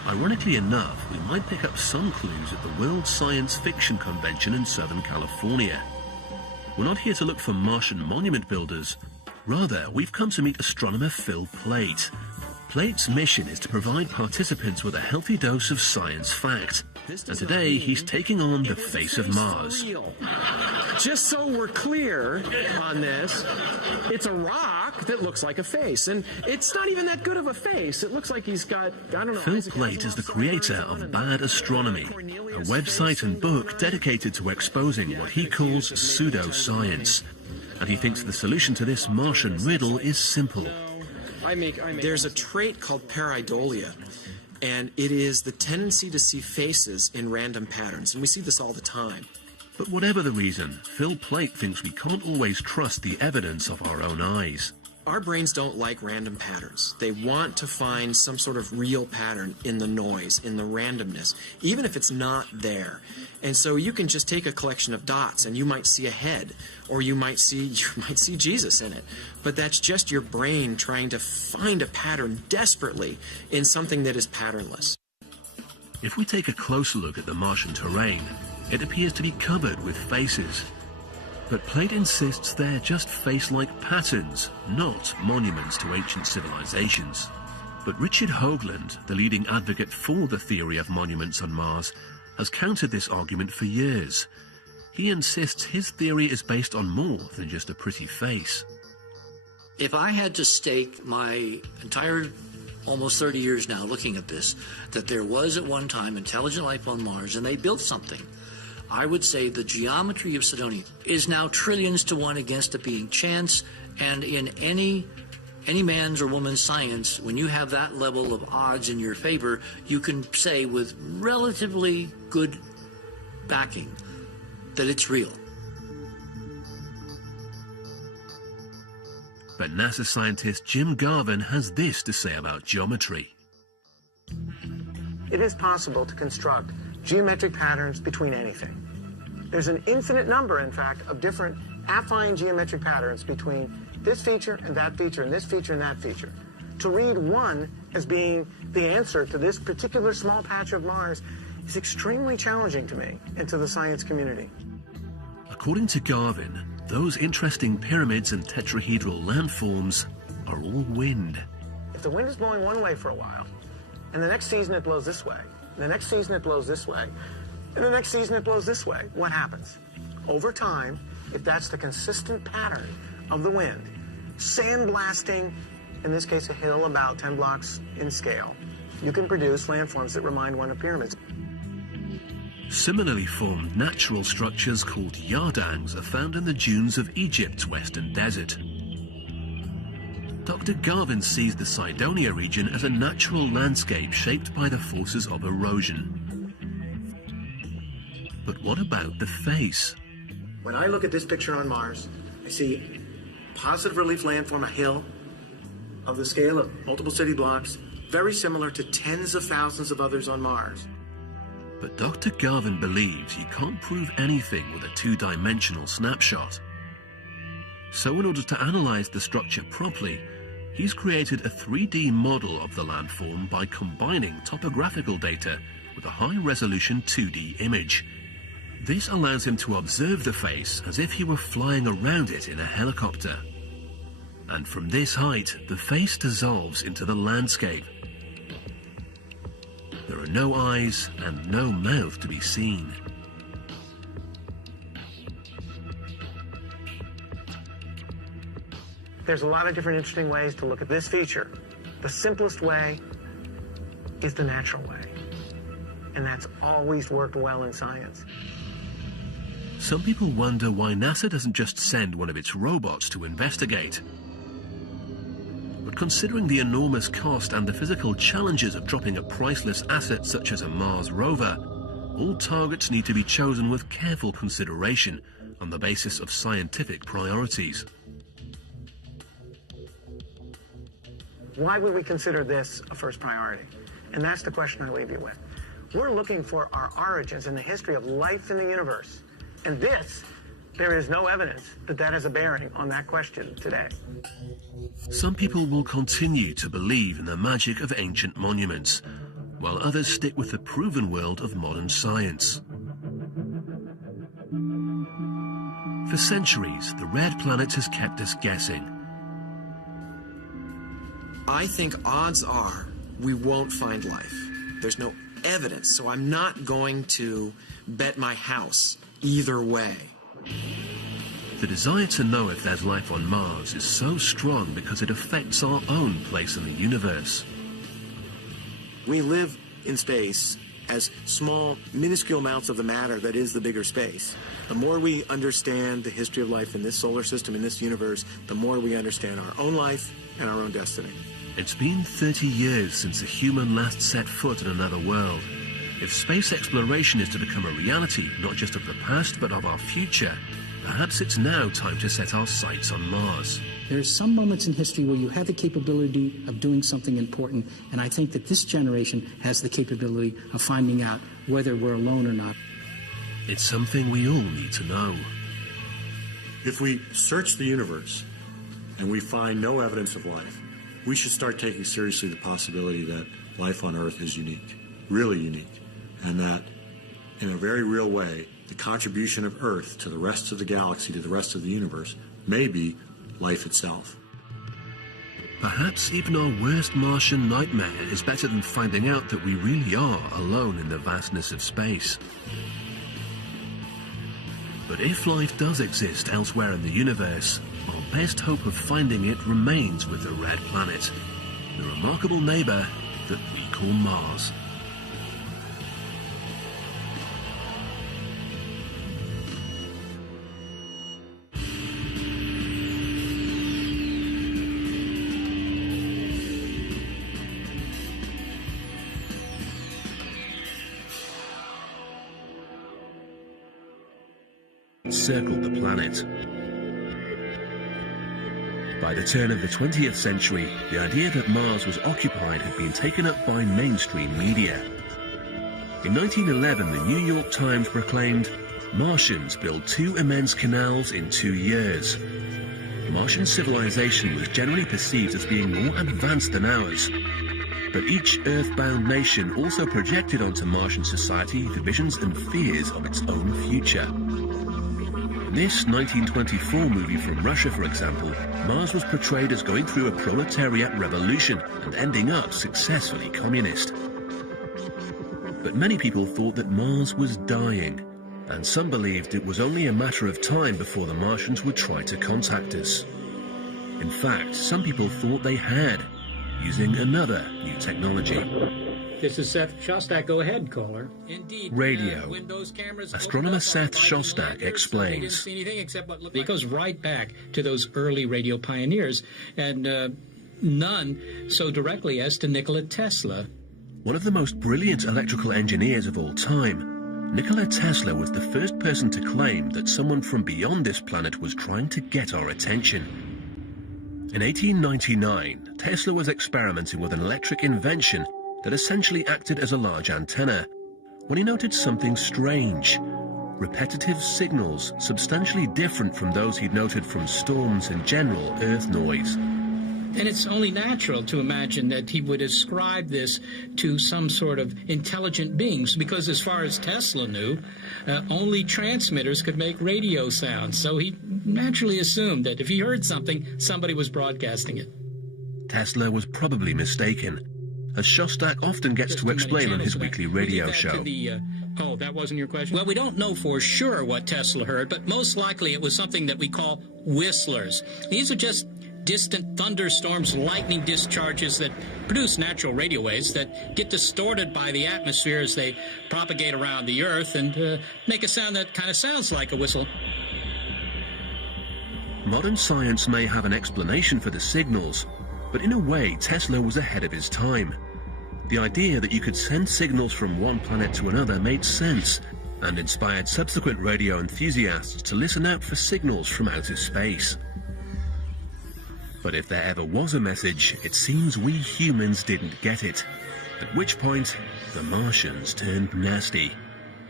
Ironically enough, we might pick up some clues at the World Science Fiction Convention in Southern California. We're not here to look for Martian monument builders. Rather, we've come to meet astronomer Phil Plait. Plait's mission is to provide participants with a healthy dose of science fact. And today, he's taking on the face of Mars. Just so we're clear on this, it's a rock that looks like a face. And it's not even that good of a face. It looks like he's got, I don't know. Phil Plait is the creator of Bad Astronomy, a website and book dedicated to exposing what he calls pseudoscience. And he thinks the solution to this Martian riddle is simple. There's a trait called pareidolia, and it is the tendency to see faces in random patterns, and we see this all the time. But whatever the reason, Phil Plait thinks we can't always trust the evidence of our own eyes. Our brains don't like random patterns. They want to find some sort of real pattern in the noise, in the randomness, even if it's not there. And so you can just take a collection of dots and you might see a head, or you might see Jesus in it. But that's just your brain trying to find a pattern desperately in something that is patternless. If we take a closer look at the Martian terrain, it appears to be covered with faces. But Plait insists they're just face-like patterns, not monuments to ancient civilizations. But Richard Hoagland, the leading advocate for the theory of monuments on Mars, has countered this argument for years. He insists his theory is based on more than just a pretty face. If I had to stake my entire almost 30 years now looking at this, that there was at one time intelligent life on Mars and they built something, I would say the geometry of Cydonia is now trillions to one against it being chance, and in any man's or woman's science, when you have that level of odds in your favor, you can say with relatively good backing that it's real. But NASA scientist Jim Garvin has this to say about geometry. It is possible to construct geometric patterns between anything. There's an infinite number, in fact, of different affine geometric patterns between this feature and that feature and this feature and that feature. To read one as being the answer to this particular small patch of Mars is extremely challenging to me and to the science community. According to Garvin, those interesting pyramids and tetrahedral landforms are all wind. If the wind is blowing one way for a while, and the next season it blows this way, and the next season it blows this way, and the next season it blows this way, what happens? Over time, if that's the consistent pattern of the wind, sandblasting, in this case a hill about 10 blocks in scale, you can produce landforms that remind one of pyramids. Similarly formed natural structures called yardangs are found in the dunes of Egypt's western desert. Dr. Garvin sees the Cydonia region as a natural landscape shaped by the forces of erosion. But what about the face? When I look at this picture on Mars, I see positive relief landform, a hill of the scale of multiple city blocks, very similar to tens of thousands of others on Mars. But Dr. Garvin believes you can't prove anything with a two-dimensional snapshot. So in order to analyze the structure properly, he's created a 3D model of the landform by combining topographical data with a high-resolution 2D image. This allows him to observe the face as if he were flying around it in a helicopter. And from this height, the face dissolves into the landscape. There are no eyes and no mouth to be seen. There's a lot of different interesting ways to look at this feature. The simplest way is the natural way. And that's always worked well in science. Some people wonder why NASA doesn't just send one of its robots to investigate. But considering the enormous cost and the physical challenges of dropping a priceless asset such as a Mars rover, all targets need to be chosen with careful consideration on the basis of scientific priorities. Why would we consider this a first priority? And that's the question I leave you with. We're looking for our origins in the history of life in the universe. And there is no evidence that that has a bearing on that question today. Some people will continue to believe in the magic of ancient monuments, while others stick with the proven world of modern science. For centuries, the red planet has kept us guessing. I think odds are we won't find life. There's no evidence, so I'm not going to bet my house either way. The desire to know if there's life on Mars is so strong because it affects our own place in the universe. We live in space as small, minuscule amounts of the matter that is the bigger space. The more we understand the history of life in this solar system, in this universe, the more we understand our own life and our own destiny. It's been 30 years since a human last set foot in another world. If space exploration is to become a reality, not just of the past, but of our future, perhaps it's now time to set our sights on Mars. There's some moments in history where you have the capability of doing something important, and I think that this generation has the capability of finding out whether we're alone or not. It's something we all need to know. If we search the universe and we find no evidence of life, we should start taking seriously the possibility that life on Earth is unique, really unique, and that in a very real way, the contribution of Earth to the rest of the galaxy, to the rest of the universe, may be life itself. Perhaps even our worst Martian nightmare is better than finding out that we really are alone in the vastness of space. But if life does exist elsewhere in the universe, our best hope of finding it remains with the red planet, the remarkable neighbor that we call Mars. Circled the planet. By the turn of the 20th century, the idea that Mars was occupied had been taken up by mainstream media. In 1911, the New York Times proclaimed, "Martians build 2 immense canals in 2 years." Martian civilization was generally perceived as being more advanced than ours, but each Earth-bound nation also projected onto Martian society the visions and fears of its own future. In this 1924 movie from Russia, for example, Mars was portrayed as going through a proletariat revolution and ending up successfully communist. But many people thought that Mars was dying, and some believed it was only a matter of time before the Martians would try to contact us. In fact, some people thought they had, using another new technology. This is Seth Shostak. Go ahead, caller. Indeed. Radio. When those cameras Astronomer Seth Shostak explains. It goes right back to those early radio pioneers, and none so directly as to Nikola Tesla. One of the most brilliant electrical engineers of all time, Nikola Tesla was the first person to claim that someone from beyond this planet was trying to get our attention. In 1899, Tesla was experimenting with an electric invention that essentially acted as a large antenna, when he noted something strange. Repetitive signals, substantially different from those he'd noted from storms and general Earth noise. And it's only natural to imagine that he would ascribe this to some sort of intelligent beings, because as far as Tesla knew, only transmitters could make radio sounds. So he naturally assumed that if he heard something, somebody was broadcasting it. Tesla was probably mistaken, as Shostak often gets to explain on his weekly radio show. Oh, that wasn't your question? Well, we don't know for sure what Tesla heard, but most likely it was something that we call whistlers. These are just distant thunderstorms, lightning discharges that produce natural radio waves that get distorted by the atmosphere as they propagate around the Earth and make a sound that kind of sounds like a whistle. Modern science may have an explanation for the signals, but in a way Tesla was ahead of his time. The idea that you could send signals from one planet to another made sense and inspired subsequent radio enthusiasts to listen out for signals from outer space. But if there ever was a message, it seems we humans didn't get it, at which point the Martians turned nasty.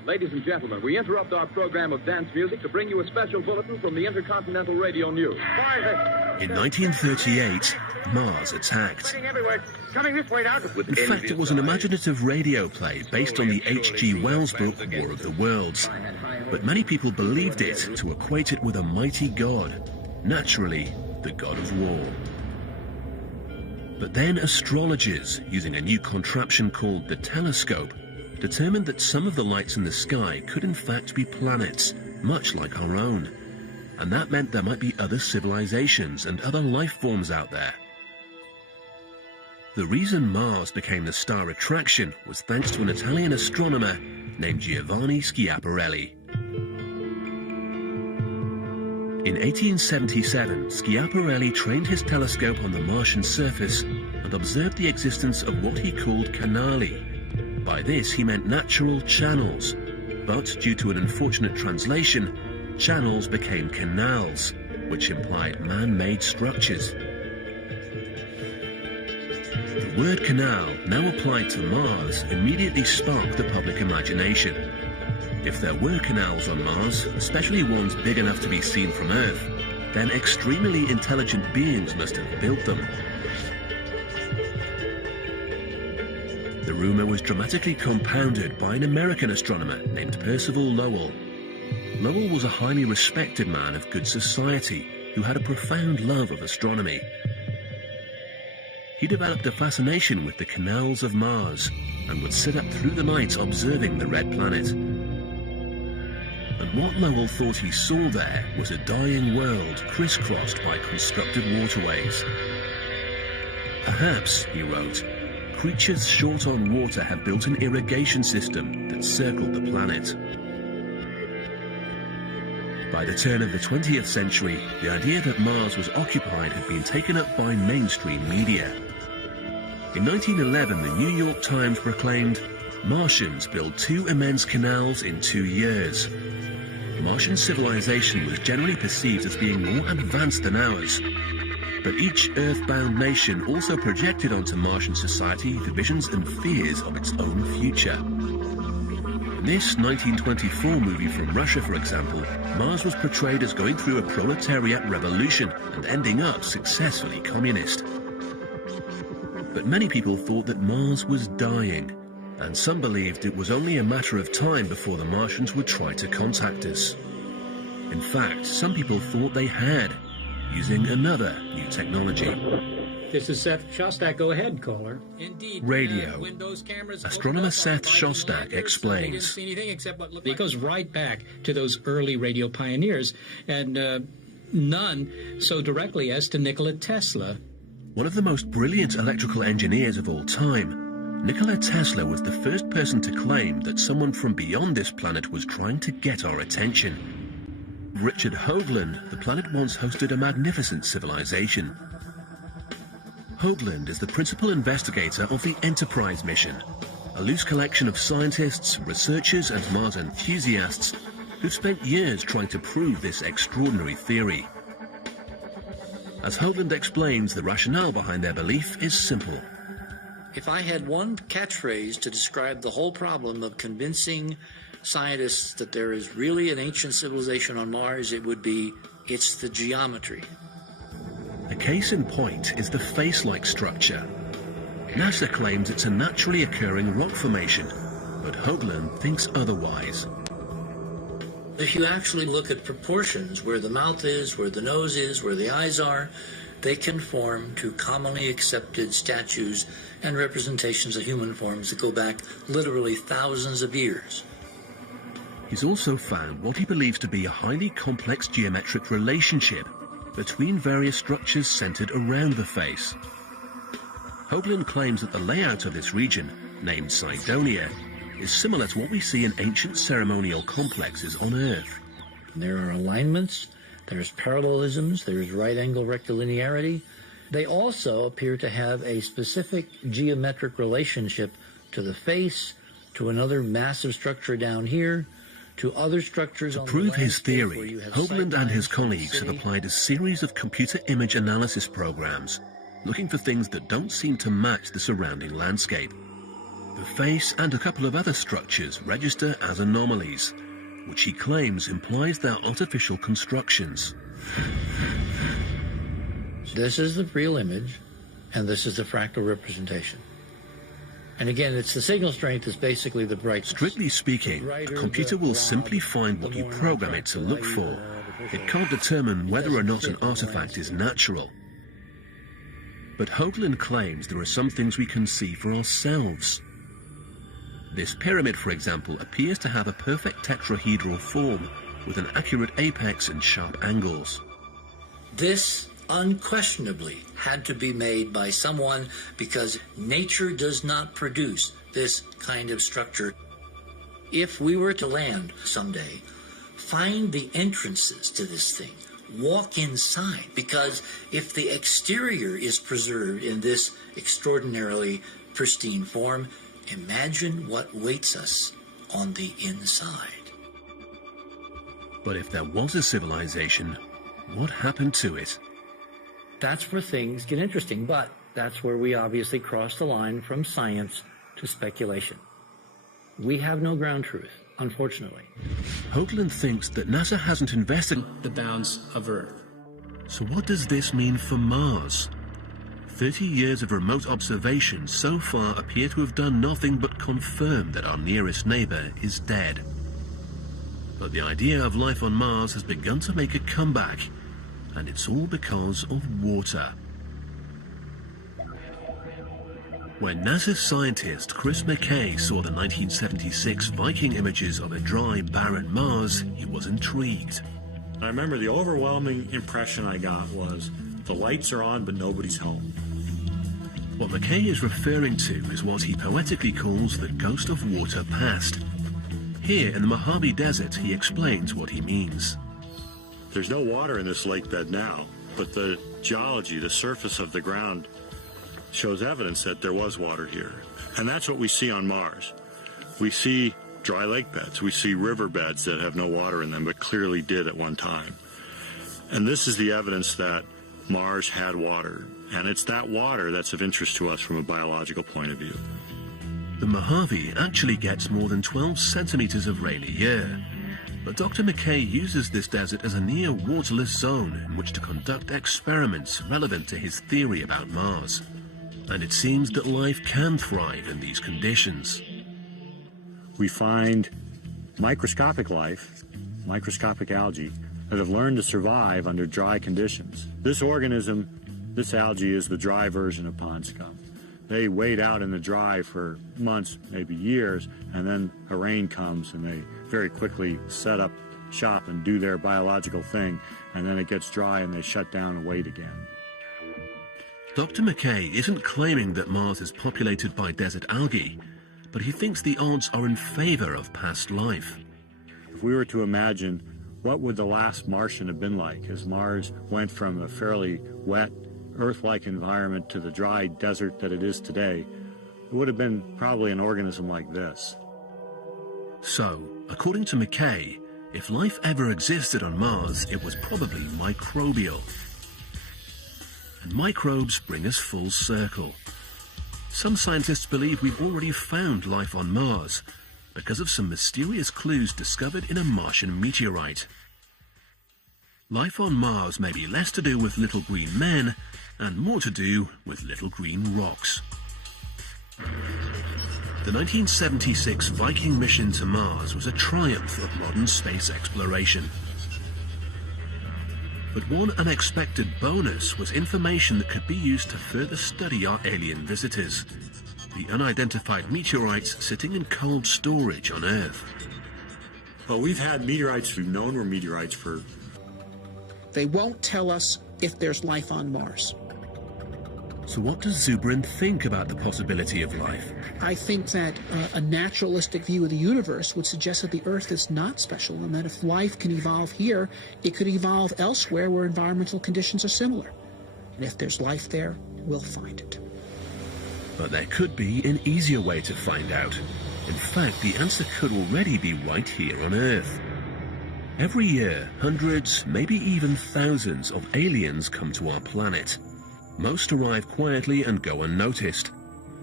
Ladies and gentlemen, we interrupt our program of dance music to bring you a special bulletin from the Intercontinental Radio News. In 1938, Mars attacked. Coming this way now. In fact, it was an imaginative radio play based on the H.G. Wells book War of the Worlds. But many people believed it to equate it with a mighty god, naturally, the god of war. But then astrologers, using a new contraption called the telescope, determined that some of the lights in the sky could in fact be planets, much like our own. And that meant there might be other civilizations and other life forms out there. The reason Mars became the star attraction was thanks to an Italian astronomer named Giovanni Schiaparelli. In 1877, Schiaparelli trained his telescope on the Martian surface and observed the existence of what he called canali. By this, he meant natural channels, but due to an unfortunate translation, channels became canals, which implied man-made structures. The word canal, now applied to Mars, immediately sparked the public imagination. If there were canals on Mars, especially ones big enough to be seen from Earth, then extremely intelligent beings must have built them. The rumor was dramatically compounded by an American astronomer named Percival Lowell. Lowell was a highly respected man of good society who had a profound love of astronomy. He developed a fascination with the canals of Mars and would sit up through the night observing the red planet. And what Lowell thought he saw there was a dying world crisscrossed by constructed waterways. Perhaps, he wrote, creatures short on water have built an irrigation system that circled the planet. By the turn of the 20th century, the idea that Mars was occupied had been taken up by mainstream media. In 1911, the New York Times proclaimed, "Martians build 2 immense canals in 2 years." Martian civilization was generally perceived as being more advanced than ours. But each Earth-bound nation also projected onto Martian society the visions and fears of its own future. In this 1924 movie from Russia, for example, Mars was portrayed as going through a proletariat revolution and ending up successfully communist. But many people thought that Mars was dying, and some believed it was only a matter of time before the Martians would try to contact us. In fact, some people thought they had, using another new technology. This is Seth Shostak. Go ahead, caller. Indeed. Radio. Astronomer Seth Shostak explains. It goes right back to those early radio pioneers, and none so directly as to Nikola Tesla. One of the most brilliant electrical engineers of all time, Nikola Tesla was the first person to claim that someone from beyond this planet was trying to get our attention. Richard Hoagland, the planet once hosted a magnificent civilization. Hoagland is the principal investigator of the Enterprise mission, a loose collection of scientists, researchers and Mars enthusiasts who've spent years trying to prove this extraordinary theory. As Hoagland explains, the rationale behind their belief is simple. If I had one catchphrase to describe the whole problem of convincing scientists that there is really an ancient civilization on Mars, it would be, it's the geometry. A case in point is the face-like structure. NASA claims it's a naturally occurring rock formation, but Hoagland thinks otherwise. If you actually look at proportions, where the mouth is, where the nose is, where the eyes are, they conform to commonly accepted statues and representations of human forms that go back literally thousands of years. He's also found what he believes to be a highly complex geometric relationship between various structures centered around the face. Hoagland claims that the layout of this region, named Cydonia, is similar to what we see in ancient ceremonial complexes on Earth. There are alignments, there's parallelisms, there's right-angle rectilinearity. They also appear to have a specific geometric relationship to the face, to another massive structure down here, to other structures. To prove his theory, Hoagland and his colleagues have applied a series of computer image analysis programs, looking for things that don't seem to match the surrounding landscape. The face and a couple of other structures register as anomalies, which he claims implies they're artificial constructions. This is the real image, and this is the fractal representation. And again, it's the signal strength is basically the brightness. Strictly speaking, a computer will simply find what you program it to look for. It can't determine whether or not an artifact is natural. But Hoagland claims there are some things we can see for ourselves. This pyramid, for example, appears to have a perfect tetrahedral form with an accurate apex and sharp angles. This unquestionably had to be made by someone, because nature does not produce this kind of structure. If we were to land someday, find the entrances to this thing, walk inside, because if the exterior is preserved in this extraordinarily pristine form, imagine what waits us on the inside. But if there was a civilization, what happened to it? That's where things get interesting, but that's where we obviously cross the line from science to speculation. We have no ground truth, unfortunately. Hoagland thinks that NASA hasn't invested the bounds of Earth. So what does this mean for Mars? 30 years of remote observation so far appear to have done nothing but confirm that our nearest neighbor is dead. But the idea of life on Mars has begun to make a comeback, and it's all because of water. When NASA scientist Chris McKay saw the 1976 Viking images of a dry, barren Mars, he was intrigued. I remember the overwhelming impression I got was, the lights are on, but nobody's home. What McKay is referring to is what he poetically calls the ghost of water past. Here in the Mojave Desert, he explains what he means. There's no water in this lake bed now, but the geology, the surface of the ground, shows evidence that there was water here. And that's what we see on Mars. We see dry lake beds. We see river beds that have no water in them, but clearly did at one time. And this is the evidence that Mars had water. And it's that water that's of interest to us from a biological point of view. The Mojave actually gets more than 12 centimeters of rain a year. But Dr. McKay uses this desert as a near waterless zone in which to conduct experiments relevant to his theory about Mars. And it seems that life can thrive in these conditions. We find microscopic life, microscopic algae, that have learned to survive under dry conditions. This organism, this algae, is the dry version of pond scum. They wait out in the dry for months, maybe years, and then a rain comes and they very quickly set up shop and do their biological thing, and then it gets dry and they shut down and wait again. Dr. McKay isn't claiming that Mars is populated by desert algae, but he thinks the odds are in favor of past life. If we were to imagine what would the last Martian have been like as Mars went from a fairly wet, Earth-like environment to the dry desert that it is today, it would have been probably an organism like this. So, according to McKay, if life ever existed on Mars, it was probably microbial. And microbes bring us full circle. Some scientists believe we've already found life on Mars because of some mysterious clues discovered in a Martian meteorite. Life on Mars may be less to do with little green men and more to do with little green rocks. The 1976 Viking mission to Mars was a triumph of modern space exploration. But one unexpected bonus was information that could be used to further study our alien visitors, the unidentified meteorites sitting in cold storage on Earth. Well, we've had meteorites we've known were meteorites for... They won't tell us if there's life on Mars. So what does Zubrin think about the possibility of life? I think that a naturalistic view of the universe would suggest that the Earth is not special, and that if life can evolve here, it could evolve elsewhere where environmental conditions are similar. And if there's life there, we'll find it. But there could be an easier way to find out. In fact, the answer could already be right here on Earth. Every year, hundreds, maybe even thousands of aliens come to our planet. Most arrive quietly and go unnoticed.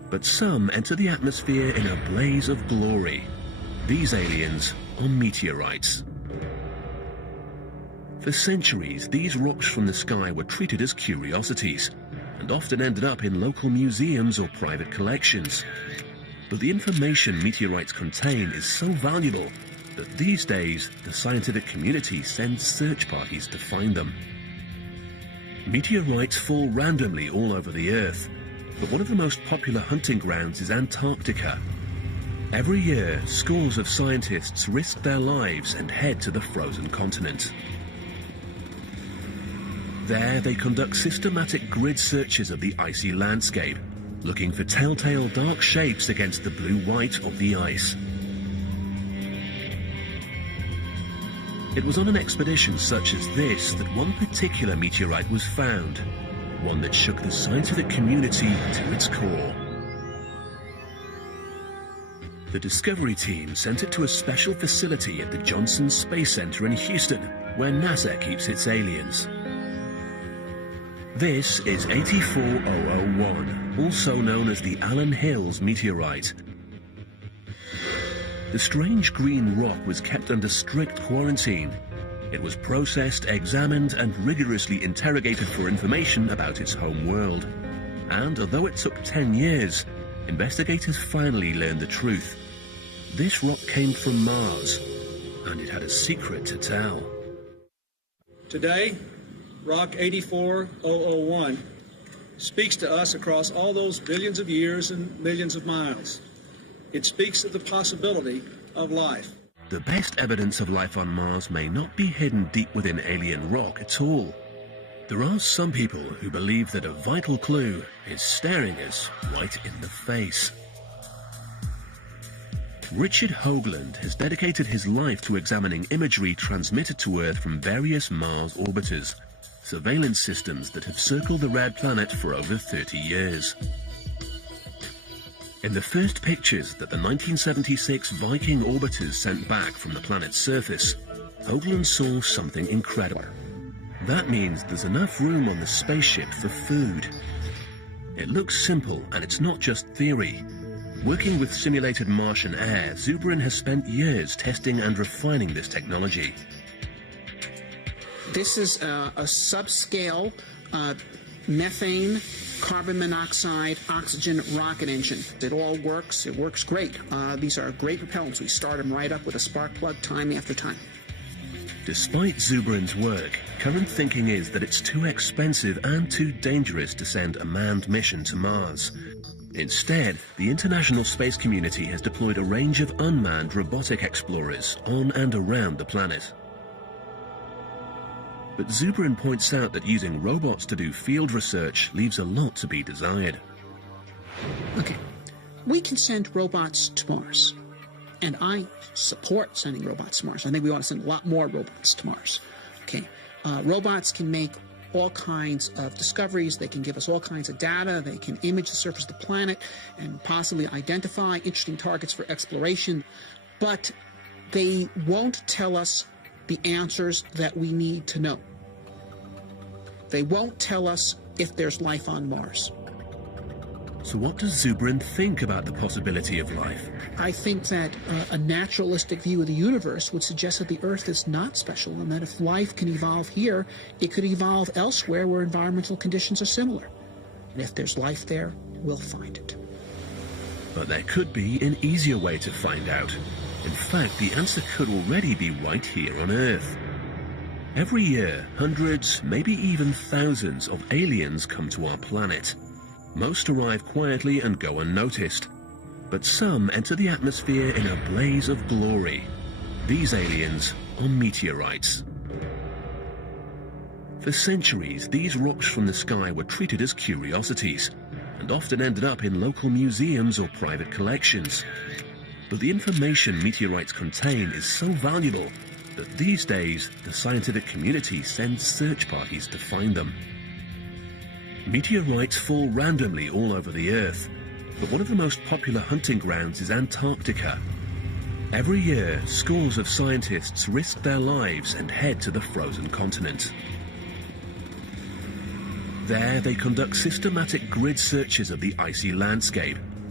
but some enter the atmosphere in a blaze of glory. These aliens are meteorites. For centuries, these rocks from the sky were treated as curiosities and often ended up in local museums or private collections. But the information meteorites contain is so valuable that these days the scientific community sends search parties to find them. Meteorites fall randomly all over the Earth, but one of the most popular hunting grounds is Antarctica. Every year, scores of scientists risk their lives and head to the frozen continent. There, they conduct systematic grid searches of the icy landscape, looking for telltale dark shapes against the blue-white of the ice. It was on an expedition such as this that one particular meteorite was found, one that shook the scientific community to its core. The Discovery team sent it to a special facility at the Johnson Space Center in Houston, where NASA keeps its aliens. This is 84001, also known as the Allen Hills meteorite. The strange green rock was kept under strict quarantine. It was processed, examined, and rigorously interrogated for information about its home world. And although it took 10 years, investigators finally learned the truth. This rock came from Mars, and it had a secret to tell. Today, Rock 84001 speaks to us across all those billions of years and millions of miles. It speaks of the possibility of life. The best evidence of life on Mars may not be hidden deep within alien rock at all. There are some people who believe that a vital clue is staring us right in the face. Richard Hoagland has dedicated his life to examining imagery transmitted to Earth from various Mars orbiters, surveillance systems that have circled the red planet for over 30 years. In the first pictures that the 1976 Viking orbiters sent back from the planet's surface, Hoagland saw something incredible. That means there's enough room on the spaceship for food. It looks simple, and it's not just theory. Working with simulated Martian air, Zubrin has spent years testing and refining this technology. This is a subscale methane, carbon monoxide, oxygen rocket engine. It all works. It works great. These are great propellants. We start them right up with a spark plug time after time. Despite Zubrin's work, current thinking is that it's too expensive and too dangerous to send a manned mission to Mars. Instead, the international space community has deployed a range of unmanned robotic explorers on and around the planet. But Zubrin points out that using robots to do field research leaves a lot to be desired. Okay, we can send robots to Mars, and I support sending robots to Mars. I think we ought to send a lot more robots to Mars. Okay, robots can make all kinds of discoveries. They can give us all kinds of data. They can image the surface of the planet and possibly identify interesting targets for exploration. But they won't tell us the answers that we need to know. They won't tell us if there's life on Mars. So what does Zubrin think about the possibility of life? I think that a naturalistic view of the universe would suggest that the Earth is not special, and that if life can evolve here, it could evolve elsewhere where environmental conditions are similar. And if there's life there, we'll find it. But there could be an easier way to find out. In fact, the answer could already be right here on Earth. Every year, hundreds, maybe even thousands of aliens come to our planet. Most arrive quietly and go unnoticed, but some enter the atmosphere in a blaze of glory. These aliens are meteorites. For centuries, these rocks from the sky were treated as curiosities and often ended up in local museums or private collections. But the information meteorites contain is so valuable that these days the scientific community sends search parties to find them. Meteorites fall randomly all over the Earth, but one of the most popular hunting grounds is Antarctica. Every year, scores of scientists risk their lives and head to the frozen continent. There, they conduct systematic grid searches of the icy landscape,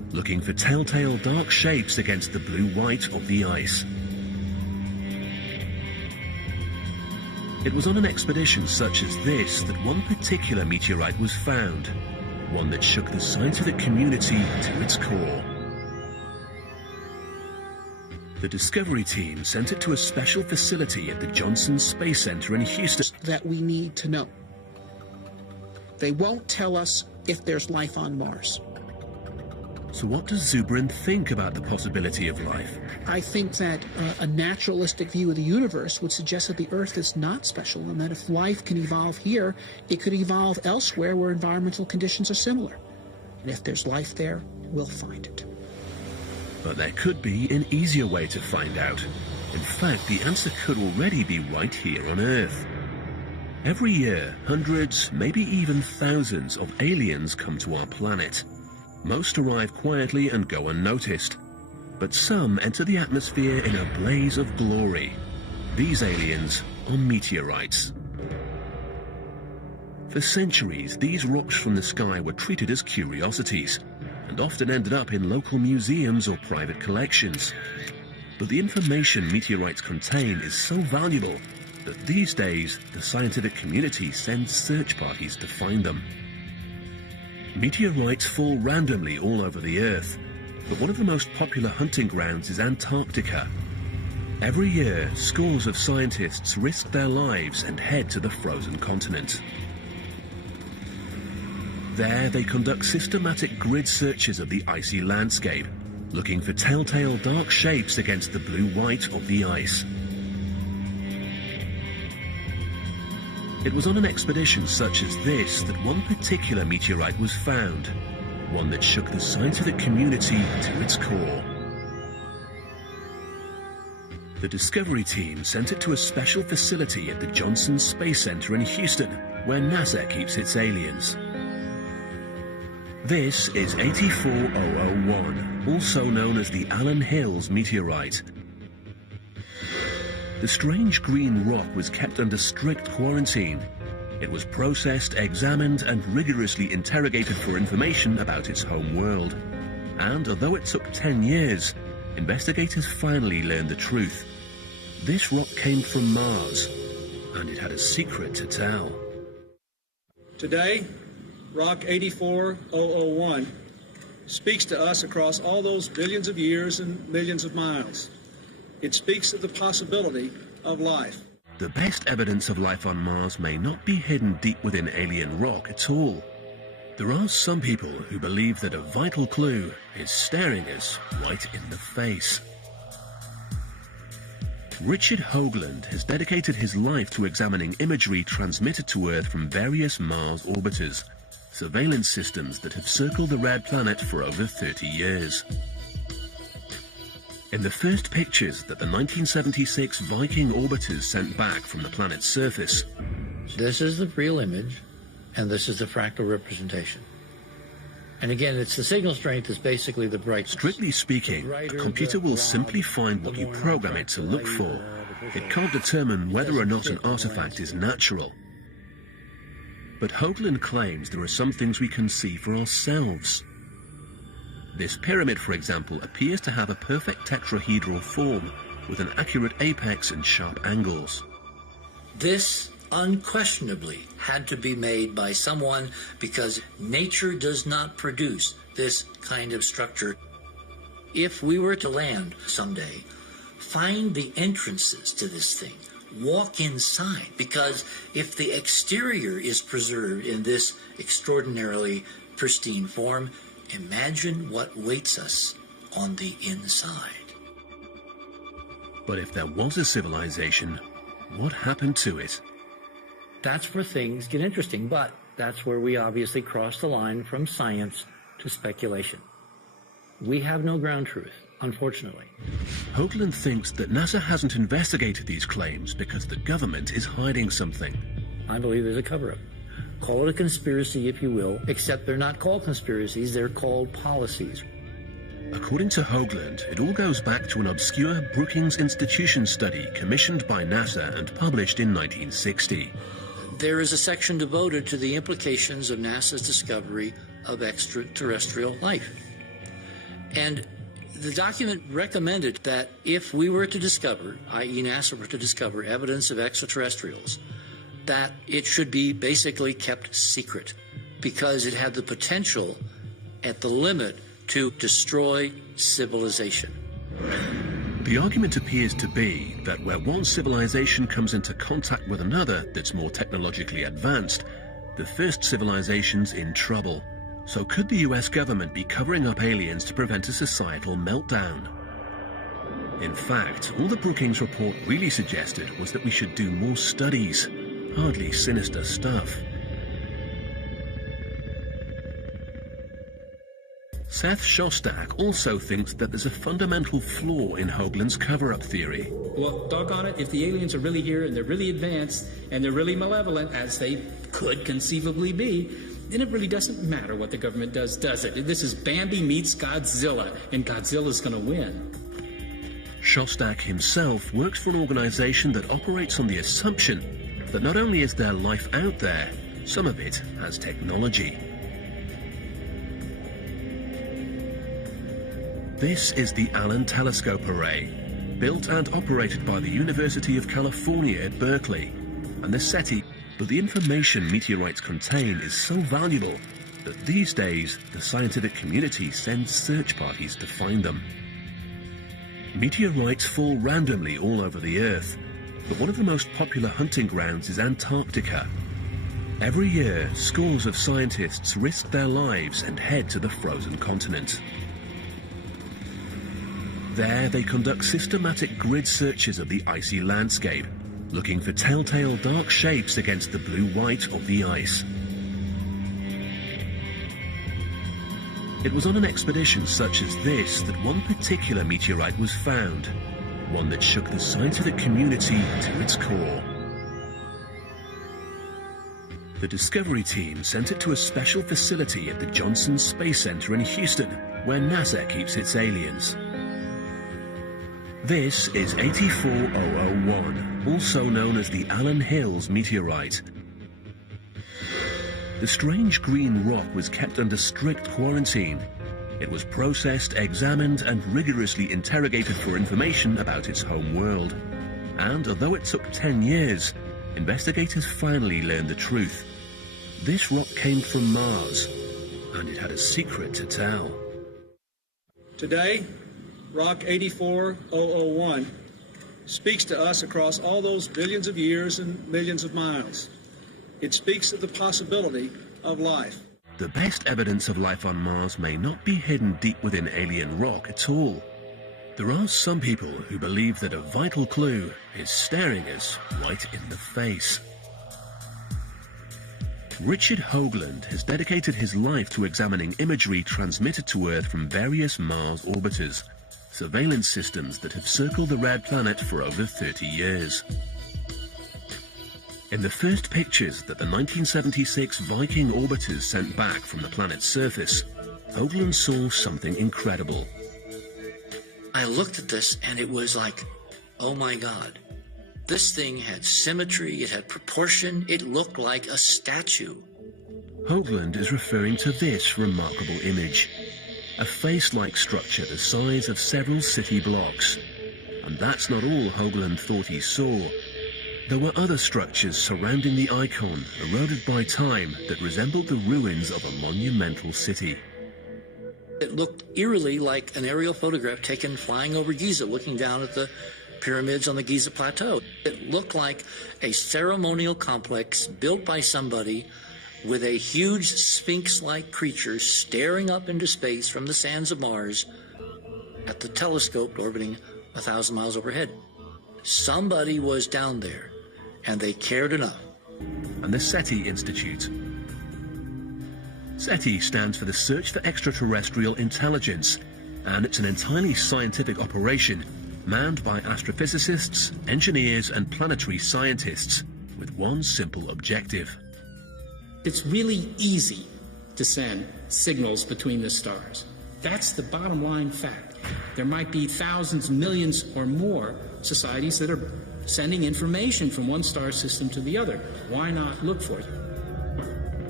looking for telltale dark shapes against the blue-white of the ice. It was on an expedition such as this that one particular meteorite was found, one that shook the scientific community to its core. The Discovery team sent it to a special facility at the Johnson Space Center in Houston. That we need to know. They won't tell us if there's life on Mars. So what does Zubrin think about the possibility of life? I think that a naturalistic view of the universe would suggest that the Earth is not special, and that if life can evolve here, it could evolve elsewhere where environmental conditions are similar. And if there's life there, we'll find it. But there could be an easier way to find out. In fact, the answer could already be right here on Earth. Every year, hundreds, maybe even thousands of aliens come to our planet. Most arrive quietly and go unnoticed, but some enter the atmosphere in a blaze of glory. These aliens are meteorites. For centuries, these rocks from the sky were treated as curiosities, and often ended up in local museums or private collections. But the information meteorites contain is so valuable that these days the scientific community sends search parties to find them. Meteorites fall randomly all over the Earth, but one of the most popular hunting grounds is Antarctica. Every year, scores of scientists risk their lives and head to the frozen continent. There, they conduct systematic grid searches of the icy landscape, looking for telltale dark shapes against the blue-white of the ice. It was on an expedition such as this that one particular meteorite was found, one that shook the scientific community to its core. The Discovery team sent it to a special facility at the Johnson Space Center in Houston, where NASA keeps its aliens. This is 84001, also known as the Allen Hills meteorite. The strange green rock was kept under strict quarantine. It was processed, examined, and rigorously interrogated for information about its home world. And although it took 10 years, investigators finally learned the truth. This rock came from Mars, and it had a secret to tell. Today, Rock 84001 speaks to us across all those billions of years and millions of miles. It speaks of the possibility of life. The best evidence of life on Mars may not be hidden deep within alien rock at all. There are some people who believe that a vital clue is staring us right in the face. Richard Hoagland has dedicated his life to examining imagery transmitted to Earth from various Mars orbiters, surveillance systems that have circled the red planet for over 30 years. In the first pictures that the 1976 Viking orbiters sent back from the planet's surface, this is the real image, and this is the fractal representation. And again, it's the signal strength is basically the brightness. Strictly speaking, a computer will simply find what you program it to look for. It can't determine whether or not an artifact is natural. But Hoagland claims there are some things we can see for ourselves. This pyramid, for example, appears to have a perfect tetrahedral form with an accurate apex and sharp angles. This unquestionably had to be made by someone because nature does not produce this kind of structure. If we were to land someday, find the entrances to this thing, walk inside, because if the exterior is preserved in this extraordinarily pristine form, imagine what waits us on the inside. But if there was a civilization, what happened to it? That's where things get interesting, but that's where we obviously cross the line from science to speculation. We have no ground truth, unfortunately. Hoagland thinks that NASA hasn't investigated these claims because the government is hiding something. I believe there's a cover-up. Call it a conspiracy if you will, except they're not called conspiracies, they're called policies. According to Hoagland, it all goes back to an obscure Brookings Institution study commissioned by NASA and published in 1960. There is a section devoted to the implications of NASA's discovery of extraterrestrial life. And the document recommended that if we were to discover, i.e. NASA were to discover evidence of extraterrestrials, that it should be basically kept secret because it had the potential at the limit to destroy civilization. The argument appears to be that where one civilization comes into contact with another that's more technologically advanced, the first civilization's in trouble. So could the US government be covering up aliens to prevent a societal meltdown? In fact, all the Brookings report really suggested was that we should do more studies. Hardly sinister stuff. Seth Shostak also thinks that there's a fundamental flaw in Hoagland's cover-up theory. Well, doggone it, if the aliens are really here and they're really advanced and they're really malevolent, as they could conceivably be, then it really doesn't matter what the government does it? This is Bambi meets Godzilla, and Godzilla's going to win. Shostak himself works for an organization that operates on the assumption that not only is there life out there, some of it has technology. This is the Allen Telescope Array, built and operated by the University of California at Berkeley, and the SETI. But the information meteorites contain is so valuable that these days the scientific community sends search parties to find them. Meteorites fall randomly all over the Earth, but one of the most popular hunting grounds is Antarctica. Every year, scores of scientists risk their lives and head to the frozen continent. There, they conduct systematic grid searches of the icy landscape, looking for telltale dark shapes against the blue-white of the ice. It was on an expedition such as this that one particular meteorite was found, one that shook the scientific community to its core. The Discovery team sent it to a special facility at the Johnson Space Center in Houston, where NASA keeps its aliens. This is 84001, also known as the Allen Hills meteorite. The strange green rock was kept under strict quarantine. It was processed, examined, and rigorously interrogated for information about its home world. And although it took 10 years, investigators finally learned the truth. This rock came from Mars, and it had a secret to tell. Today, Rock 84001 speaks to us across all those billions of years and millions of miles. It speaks of the possibility of life. The best evidence of life on Mars may not be hidden deep within alien rock at all. There are some people who believe that a vital clue is staring us right in the face. Richard Hoagland has dedicated his life to examining imagery transmitted to Earth from various Mars orbiters, surveillance systems that have circled the red planet for over 30 years. In the first pictures that the 1976 Viking orbiters sent back from the planet's surface, Hoagland saw something incredible. I looked at this and it was like, oh my God. This thing had symmetry, it had proportion, it looked like a statue. Hoagland is referring to this remarkable image, a face-like structure the size of several city blocks. And that's not all Hoagland thought he saw. There were other structures surrounding the icon, eroded by time, that resembled the ruins of a monumental city. It looked eerily like an aerial photograph taken flying over Giza, looking down at the pyramids on the Giza Plateau. It looked like a ceremonial complex built by somebody with a huge sphinx-like creature staring up into space from the sands of Mars at the telescope orbiting 1,000 miles overhead. Somebody was down there, and they cared enough. And the SETI Institute. SETI stands for the Search for Extraterrestrial Intelligence, and it's an entirely scientific operation manned by astrophysicists, engineers, and planetary scientists with one simple objective. It's really easy to send signals between the stars. That's the bottom line fact. There might be thousands, millions, or more societies that are sending information from one star system to the other. Why not look for it?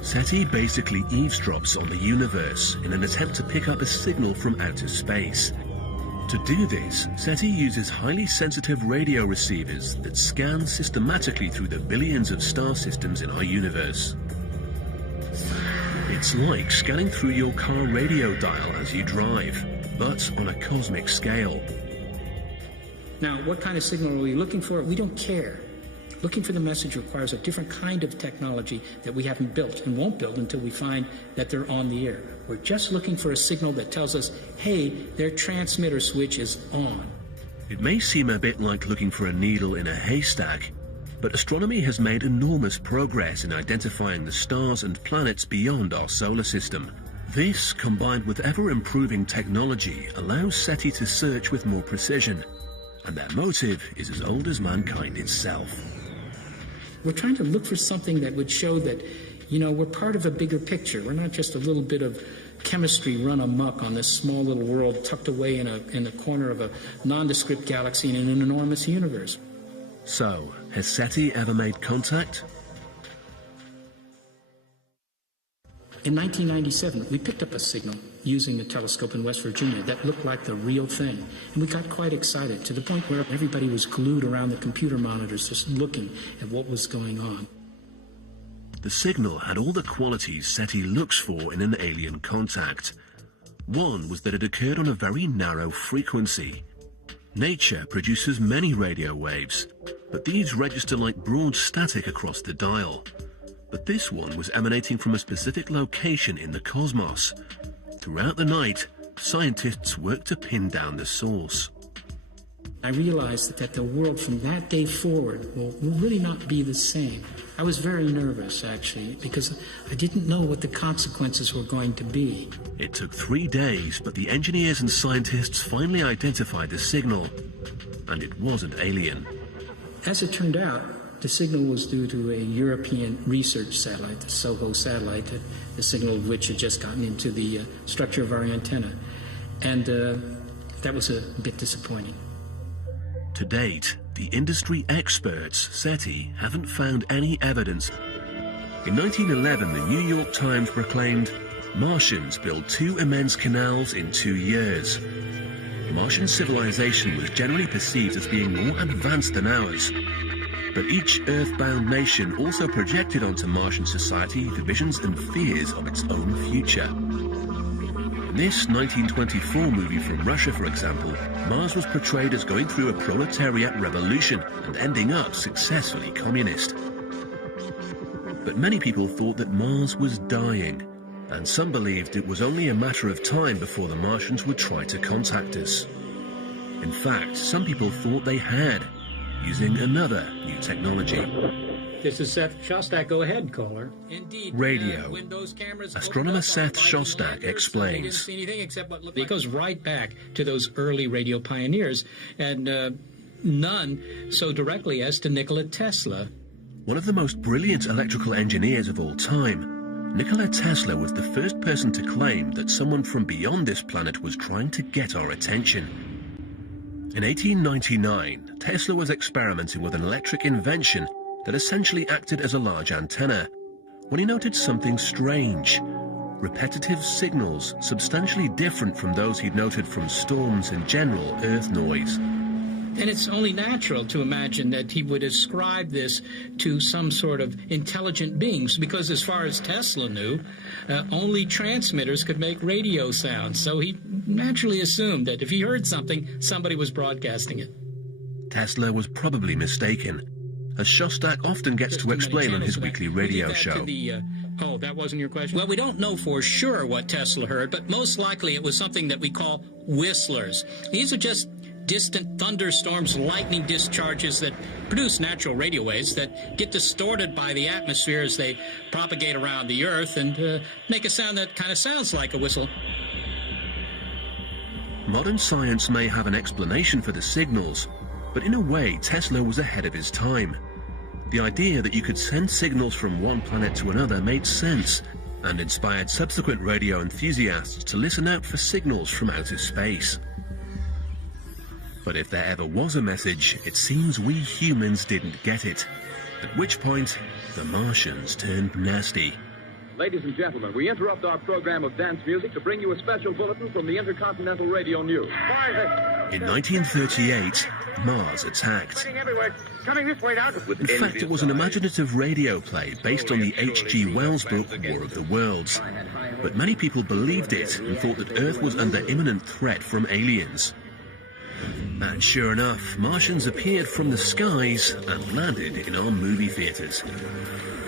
SETI basically eavesdrops on the universe in an attempt to pick up a signal from outer space. To do this, SETI uses highly sensitive radio receivers that scan systematically through the billions of star systems in our universe. It's like scanning through your car radio dial as you drive, but on a cosmic scale. Now, what kind of signal are we looking for? We don't care. Looking for the message requires a different kind of technology that we haven't built and won't build until we find that they're on the air. We're just looking for a signal that tells us, hey, their transmitter switch is on. It may seem a bit like looking for a needle in a haystack, but astronomy has made enormous progress in identifying the stars and planets beyond our solar system. This, combined with ever-improving technology, allows SETI to search with more precision, and their motive is as old as mankind itself. We're trying to look for something that would show that, you know, we're part of a bigger picture. We're not just a little bit of chemistry run amok on this small little world tucked away in the corner of a nondescript galaxy in an enormous universe. So, has SETI ever made contact? In 1997, we picked up a signal using a telescope in West Virginia that looked like the real thing. And we got quite excited to the point where everybody was glued around the computer monitors just looking at what was going on. The signal had all the qualities SETI looks for in an alien contact. One was that it occurred on a very narrow frequency. Nature produces many radio waves, but these register like broad static across the dial. But this one was emanating from a specific location in the cosmos. Throughout the night, scientists worked to pin down the source. I realized that the world from that day forward will really not be the same. I was very nervous, actually, because I didn't know what the consequences were going to be. It took 3 days, but the engineers and scientists finally identified the signal, and it wasn't alien. As it turned out, the signal was due to a European research satellite, the SOHO satellite, the signal of which had just gotten into the structure of our antenna. And that was a bit disappointing. To date, the industry experts, SETI, haven't found any evidence. In 1911, the New York Times proclaimed, "Martians build 2 immense canals in 2 years." Martian civilization was generally perceived as being more advanced than ours. But each Earth-bound nation also projected onto Martian society the visions and fears of its own future. In this 1924 movie from Russia, for example, Mars was portrayed as going through a proletariat revolution and ending up successfully communist. But many people thought that Mars was dying, and some believed it was only a matter of time before the Martians would try to contact us. In fact, some people thought they had, using another new technology. This is Seth Shostak. Go ahead, caller. Indeed. Radio. Astronomer Seth Shostak explains. It goes right back to those early radio pioneers, and none so directly as to Nikola Tesla. One of the most brilliant electrical engineers of all time, Nikola Tesla was the first person to claim that someone from beyond this planet was trying to get our attention. In 1899, Tesla was experimenting with an electric invention that essentially acted as a large antenna, when he noted something strange: repetitive signals substantially different from those he'd noted from storms and general Earth noise. And it's only natural to imagine that he would ascribe this to some sort of intelligent beings, because as far as Tesla knew, only transmitters could make radio sounds. So he naturally assumed that if he heard something, somebody was broadcasting it. Tesla was probably mistaken, as Shostak often gets to explain on his weekly radio show. Oh, that wasn't your question? Well, we don't know for sure what Tesla heard, but most likely it was something that we call whistlers. These are just distant thunderstorms, lightning discharges that produce natural radio waves that get distorted by the atmosphere as they propagate around the Earth and make a sound that kind of sounds like a whistle. Modern science may have an explanation for the signals, but in a way Tesla was ahead of his time. The idea that you could send signals from one planet to another made sense, and inspired subsequent radio enthusiasts to listen out for signals from outer space. But if there ever was a message, it seems we humans didn't get it, at which point the Martians turned nasty. Ladies and gentlemen, we interrupt our program of dance music to bring you a special bulletin from the Intercontinental Radio News. In 1938, Mars attacked. In fact, it was an imaginative radio play based on the H.G. Wells book War of the Worlds. But many people believed it and thought that Earth was under imminent threat from aliens. And sure enough, Martians appeared from the skies and landed in our movie theaters.